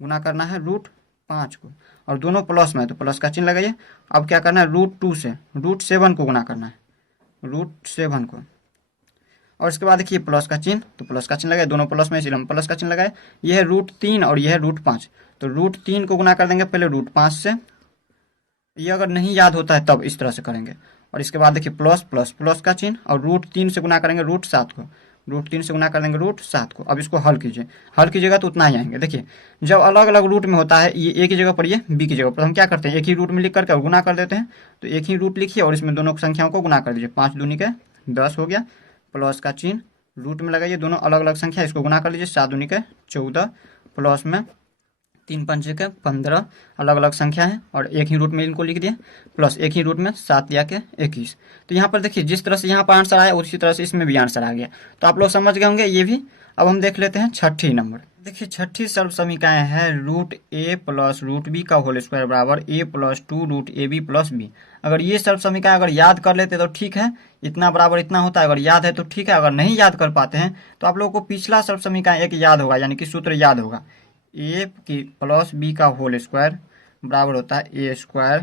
गुना करना है √5 को, और दोनों प्लस में है तो प्लस का चिन्ह लगाइए। अब क्या करना है, √2 से √7 को गुना करना है, √7 को, और इसके बाद देखिए प्लस का चिन्ह, तो प्लस का चिन्ह लगाए, दोनों प्लस में इसलिए हम प्लस का चिन्ह लगाए। ये है √3 और ये है √5, तो √3 को गुना कर देंगे पहले √5 से। ये अगर नहीं याद होता है तब इस तरह से करेंगे। और इसके बाद देखिए प्लस प्लस प्लस का चिन्ह, और √3 से गुना करेंगे √7 को, √3 से गुना कर देंगे √7 को। अब इसको हल कीजिए, हल कीजिएगा तो उतना ही आएंगे। देखिए जब अलग अलग रूट में होता है, ये ए की जगह पर ये बी की जगह पर, हम क्या करते हैं एक ही रूट में लिख करके गुना कर देते हैं। तो एक ही रूट लिखिए और इसमें दोनों संख्याओं को गुना कर दीजिए। 5 दूनी के 10 हो गया, प्लस का चिन्ह रूट में लगाइए, दोनों अलग अलग संख्या, इसको गुना कर लीजिए। 7 दूनी के 14 प्लस में 3 पंचे के 15, अलग अलग संख्या है और एक ही रूट में इनको लिख दिया, प्लस एक ही रूट में 7 या के 21। तो यहाँ पर देखिए जिस तरह से यहाँ पर आंसर आया उसी तरह से इसमें भी आंसर आ गया। तो आप लोग समझ गए होंगे ये भी। अब हम देख लेते हैं छठी नंबर। देखिए छठी सर्व समीकरण है √a प्लस √b का होल स्क्वायर बराबर a plus 2 √ab plus b। अगर ये सर्व समीकरण अगर याद कर लेते तो ठीक है, इतना बराबर इतना होता है, अगर याद है तो ठीक है। अगर नहीं याद कर पाते हैं तो आप लोगों को पिछला सर्व समीकरण एक याद होगा, यानी कि सूत्र याद होगा। a की प्लस b का होल स्क्वायर बराबर होता है a square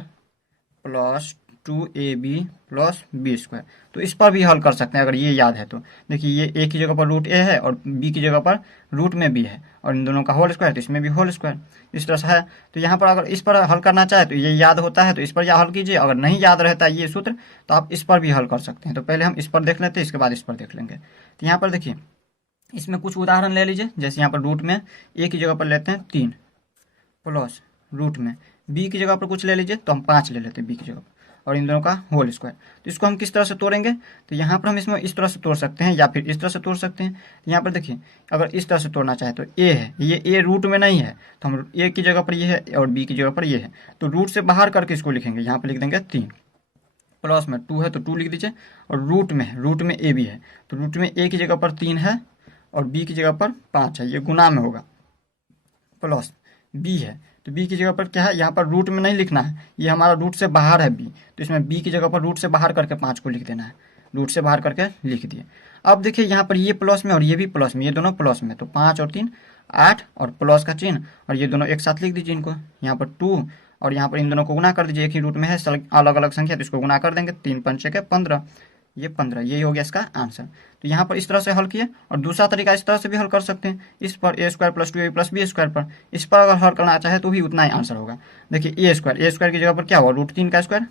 plus 2ab plus b square. तो इस पर भी हल कर सकते हैं अगर ये याद है तो। देखिए ये a की जगह पर √a है और b की जगह पर रूट में b है और इन दोनों का होल स्क्वायर, तो इसमें भी होल स्क्वायर इस तरह से है। तो यहाँ पर अगर इस पर हल करना चाहे तो ये याद होता है तो इस पर या हल कीजिए, अगर नहीं याद रहता है ये सूत्र तो आप इस पर भी हल कर सकते हैं। तो पहले हम इस पर देख लेते हैं, इसके बाद इस पर देख लेंगे। तो यहाँ पर देखिए इसमें कुछ उदाहरण ले लीजिए। जैसे यहाँ पर रूट में a की जगह पर लेते हैं 3 प्लस रूट में b की जगह पर कुछ ले लीजिए, तो हम 5 ले लेते हैं b की जगह पर, और इन दोनों का होल स्क्वायर। तो इसको हम किस तरह से तोड़ेंगे, तो यहाँ पर हम इसमें इस तरह से तोड़ सकते हैं या फिर इस तरह से तोड़ सकते हैं। तो यहाँ पर देखिए अगर इस तरह से तोड़ना चाहे तो a है, ये a रूट में नहीं है तो हम a की जगह पर ये है और b की जगह पर ये है, तो रूट से बाहर करके इसको लिखेंगे। यहाँ पर लिख देंगे 3 प्लस में 2 है तो 2 लिख दीजिए, और रूट में a भी है तो रूट में a की जगह पर 3 है और b की जगह पर 5 है, ये गुना में होगा, प्लस b है तो b की जगह पर क्या है, यहाँ पर रूट में नहीं लिखना है, ये हमारा रूट से बाहर है b, तो इसमें b की जगह पर रूट से बाहर करके 5 को लिख देना है, रूट से बाहर करके लिख दिए। अब देखिए यहाँ पर ये प्लस में और ये भी प्लस में, ये दोनों प्लस में, तो 5 और 3 8 और प्लस का चिन्ह, और ये दोनों एक साथ लिख दीजिए इनको। यहाँ पर 2 और यहाँ पर इन दोनों को गुना कर दीजिए, एक ही रूट में है, अलग अलग संख्या तो इसको गुना कर देंगे। 3 पंचे के 15, ये 15, यही हो गया इसका आंसर। तो यहाँ पर इस तरह से हल किए, और दूसरा तरीका इस तरह से भी हल कर सकते हैं, इस पर a square plus 2ab plus b square पर, इस पर अगर हल करना चाहे तो भी उतना ही आंसर होगा। देखिए a स्क्वायर की जगह पर क्या होगा, √3 का स्क्वायर,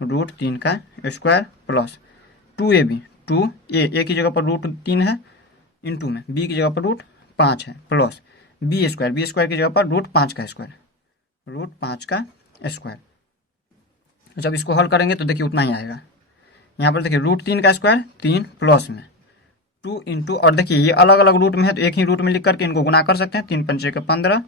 √3 का स्क्वायर प्लस 2ab, 2a की जगह पर √3 है इंटू में b की जगह पर √5 है, प्लस b स्क्वायर की जगह पर √5 का स्क्वायर, √5 का स्क्वायर। जब इसको हल करेंगे तो देखिए उतना ही आएगा। यहाँ पर देखिए √3 का स्क्वायर 3 प्लस में 2 इंटू, और देखिए ये अलग अलग रूट में है तो एक ही रूट में लिख करके इनको गुना कर सकते हैं। 3 पंचे के 15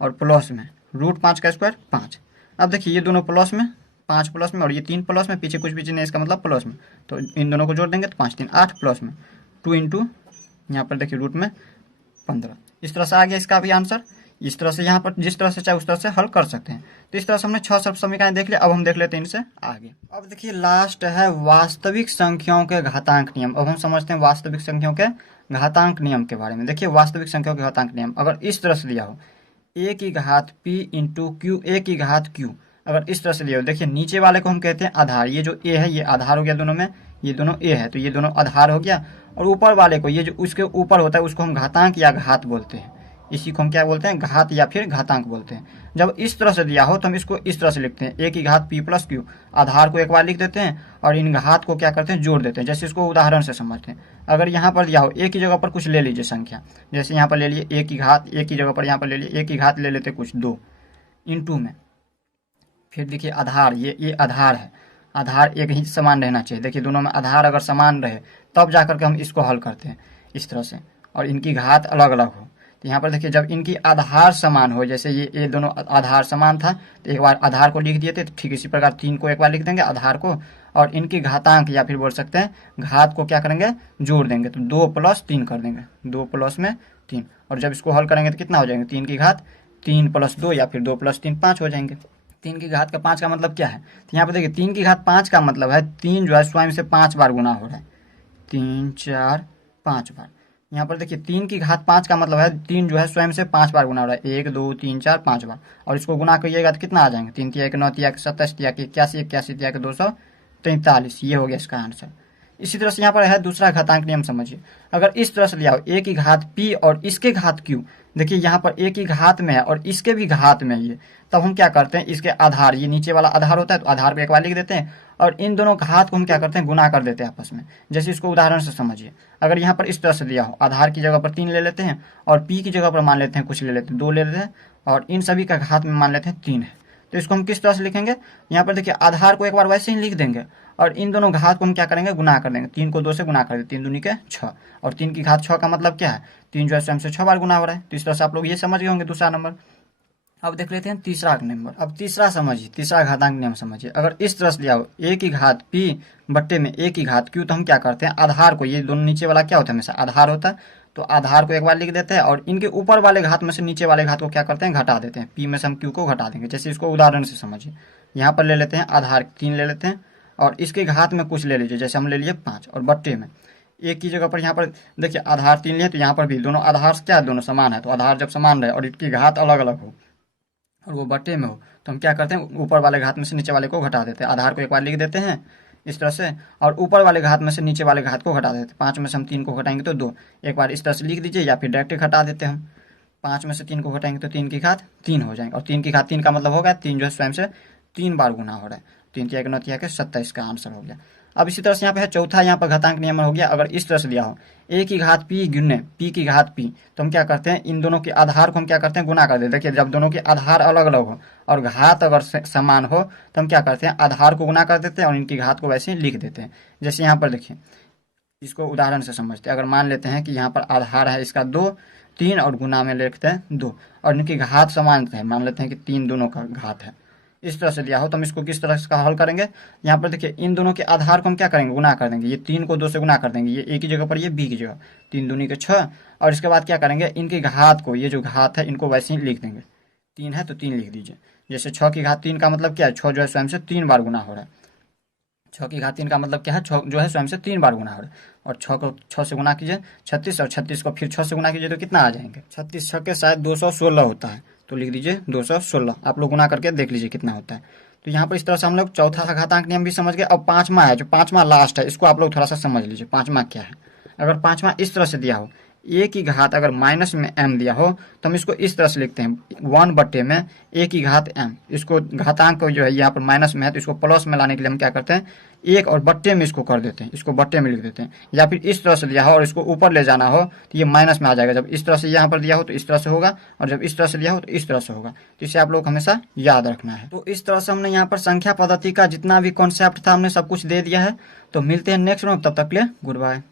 और प्लस में √5 का स्क्वायर 5। अब देखिए ये दोनों प्लस में, 5 प्लस में और ये 3 प्लस में, पीछे कुछ भी नहीं, इसका मतलब प्लस में, तो इन दोनों को जोड़ देंगे तो 5 3 8 प्लस में 2 इंटू, यहाँ पर देखिए रूट में 15। इस तरह से आ गया इसका भी आंसर। इस तरह से यहाँ पर जिस तरह से चाहे उस तरह से हल कर सकते हैं। तो इस तरह से हमने 6 सर्व समीकरण देख लिया। अब हम देख लेते हैं इनसे आगे। अब देखिए लास्ट है वास्तविक संख्याओं के घातांक नियम। अब हम समझते हैं वास्तविक संख्याओं के घातांक नियम के बारे में। देखिए वास्तविक संख्याओं के घातांक नियम अगर इस तरह से दिया हो, a की घात p इंटू क्यू, a की घात q, अगर इस तरह से दिया हो, देखिए नीचे वाले को हम कहते हैं आधार, ये जो a है ये आधार हो गया दोनों में, ये दोनों a है तो ये दोनों आधार हो गया, और ऊपर वाले को, ये जो उसके ऊपर होता है उसको हम घातांक या घात बोलते हैं। इसी को हम क्या बोलते हैं, घात या फिर घातांक बोलते हैं। जब इस तरह से दिया हो तो हम इसको इस तरह से लिखते हैं, a की घात p प्लस क्यू, आधार को एक बार लिख देते हैं और इन घात को क्या करते हैं, जोड़ देते हैं। जैसे इसको उदाहरण से समझते हैं। अगर यहाँ पर दिया हो a की जगह पर कुछ ले लीजिए संख्या, जैसे यहाँ पर ले लिए a की घात, a की जगह पर यहाँ पर ले लिए a की घात ले लेते कुछ 2 इंटू में, फिर देखिए आधार, ये आधार है, आधार एक ही समान रहना चाहिए। देखिए दोनों में आधार अगर समान रहे तब जा करके हम इसको हल करते हैं इस तरह से, और इनकी घात अलग अलग हो। तो यहाँ पर देखिए जब इनकी आधार समान हो, जैसे ये दोनों आधार समान था तो एक बार आधार को लिख दिए थे, तो ठीक इसी प्रकार 3 को एक बार लिख देंगे आधार को, और इनकी घातांक या फिर बोल सकते हैं घात को क्या करेंगे, जोड़ देंगे, तो 2 प्लस 3 कर देंगे, 2 प्लस में 3, और जब इसको हल करेंगे तो कितना हो जाएंगे, 3 की घात 3 प्लस 2 या फिर 2 प्लस 3 5 हो जाएंगे। 3 की घात का 5 का मतलब क्या है, तो यहाँ पर देखिए 3 की घात 5 का मतलब है 3 जो है स्वयं से 5 बार गुना हो रहा है, 3 4 5 बार। यहाँ पर देखिए 3 की घात 5 का मतलब है 3 जो है स्वयं से 5 बार गुना हो रहा है, 1 2 3 4 5 बार, और इसको गुना करिएगा तो कितना आ जाएंगे, 3 3 1 9 3 1 27 3 1 81 81 3 1 243, ये हो गया इसका आंसर। इसी तरह से यहाँ पर है दूसरा घातांक नियम, समझिए। अगर इस तरह से लिया हो a की घात p और इसके घात q, देखिए यहाँ पर a की घात में है और इसके भी घात में है ये, तब हम क्या करते हैं, इसके आधार, ये नीचे वाला आधार होता है तो आधार पे एक बार लिख देते हैं और इन दोनों घात को हम क्या करते हैं, गुना कर देते हैं आपस में। जैसे इसको उदाहरण से समझिए, अगर यहाँ पर इस तरह से दिया हो, आधार की जगह पर 3 ले लेते हैं और p की जगह पर मान लेते हैं कुछ ले लेते हैं 2 ले लेते हैं और इन सभी का घात में मान लेते हैं 3 है। तो इसको हम किस तरह से लिखेंगे, यहाँ पर देखिए आधार को एक बार वैसे ही लिख देंगे और इन दोनों घात को हम क्या करेंगे, गुना कर देंगे। 3 को 2 से गुना कर देंगे, 3 दूनी के 6 और 3 की घात 6 का मतलब क्या है, 3 जो है स्वयं से 6 बार गुना हो रहा है। तो इस तरह से आप लोग ये समझ गए होंगे दूसरा नंबर। अब देख लेते हैं तीसरा नंबर। अब तीसरा समझिए, तीसरा घातांक नियम समझिए। अगर इस तरह से लिया हो a की घात p बट्टे में a की घात q, तो हम क्या करते हैं, आधार को, ये दोनों नीचे वाला क्या होता है, हमेशा आधार होता है, तो आधार को एक बार लिख देते हैं और इनके ऊपर वाले घात में से नीचे वाले घात को क्या करते हैं, घटा देते हैं। p में से हम q को घटा देंगे। जैसे इसको उदाहरण से समझिए, यहाँ पर ले लेते हैं आधार 3 ले लेते हैं और इसके घात में कुछ ले लीजिए, जैसे हम ले लिए 5 और बट्टे में एक की जगह पर यहाँ पर देखिए आधार 3 लिए, तो यहाँ पर भी दोनों आधार क्या है, दोनों समान है। तो आधार जब समान रहे और इसकी घात अलग अलग हो और वो बट्टे में हो, तो हम क्या करते हैं, ऊपर वाले घात में से नीचे वाले को घटा देते हैं। आधार को एक बार लिख देते हैं इस तरह से और ऊपर वाले घात में से नीचे वाले घात को घटा देते हैं। 5 में से हम 3 को घटाएंगे तो 2, एक बार इस तरह से लिख दीजिए या फिर डायरेक्ट घटा देते हैं हम। 5 में से 3 को घटाएंगे तो 3 की घात 3 हो जाएंगे और 3 की घात 3 का मतलब होगा 3 जो है स्वयं से 3 बार गुना हो रहा है। 3 तिया के 9 तिया के 27 का आंसर हो गया। अब इसी तरह से यहाँ पे है चौथा, यहाँ पर घातांक नियम हो गया। अगर इस तरह से दिया हो a की घात p गुने p की घात p, तो हम क्या करते हैं, इन दोनों के आधार को हम क्या करते हैं, गुना कर देते हैं। देखिए जब दोनों के आधार अलग अलग हो और घात अगर समान हो तो हम क्या करते हैं, आधार को गुना कर देते हैं और इनकी घात को वैसे ही लिख देते हैं। जैसे यहाँ पर देखिए, इसको उदाहरण से समझते हैं। अगर मान लेते हैं कि यहाँ पर आधार है इसका 2, 3 और गुना में लिखते हैं 2 और इनकी घात समान है, मान लेते हैं कि 3 दोनों का घात है। इस तरह से दिया हो तो हम इसको किस तरह से हल करेंगे, यहाँ पर देखिए इन दोनों के आधार को हम क्या करेंगे, गुना कर देंगे। ये 3 को 2 से गुना कर देंगे, ये a की जगह पर ये b की जगह, 3 दूनी के 6 और इसके बाद क्या करेंगे, इनकी घात को, ये जो घात है इनको वैसे ही लिख देंगे। 3 है तो 3 लिख दीजिए। जैसे 6 की घात 3 का मतलब क्या है, 6 जो है स्वयं से 3 बार गुना हो रहा है। 6 की घात 3 का मतलब क्या है, 6 जो है स्वयं से 3 बार गुना हो रहा है और 6 को 6 से गुना कीजिए 36 और 36 को फिर 6 से गुना कीजिए तो कितना आ जाएंगे, 36 6 के शायद 216 होता है, तो लिख दीजिए 216। आप लोग गुना करके देख लीजिए कितना होता है। तो यहाँ पर इस तरह से हम लोग चौथा घातांक नियम भी समझ गए। अब पांचवा है, जो पांचवा लास्ट है, इसको आप लोग थोड़ा सा समझ लीजिए। पांचवा क्या है, अगर पांचवा इस तरह से दिया हो, a की घात अगर माइनस में m दिया हो तो हम इसको इस तरह से लिखते हैं 1 बट्टे में a की घात m। इसको घातांक को जो है यहाँ पर माइनस में है तो इसको प्लस में लाने के लिए हम क्या करते हैं, 1 और बट्टे में इसको कर देते हैं, इसको बट्टे में लिख देते हैं। या फिर इस तरह से दिया हो और इसको ऊपर ले जाना हो तो ये माइनस में आ जाएगा। जब इस तरह से यहाँ पर दिया हो तो इस तरह से होगा और जब इस तरह से दिया हो तो इस तरह से होगा। तो इसे आप लोग हमेशा याद रखना है। तो इस तरह से हमने यहाँ पर संख्या पद्धति का जितना भी कॉन्सेप्ट था हमने सब कुछ दे दिया है। तो मिलते हैं नेक्स्ट में, तब तक के लिए गुड बाय।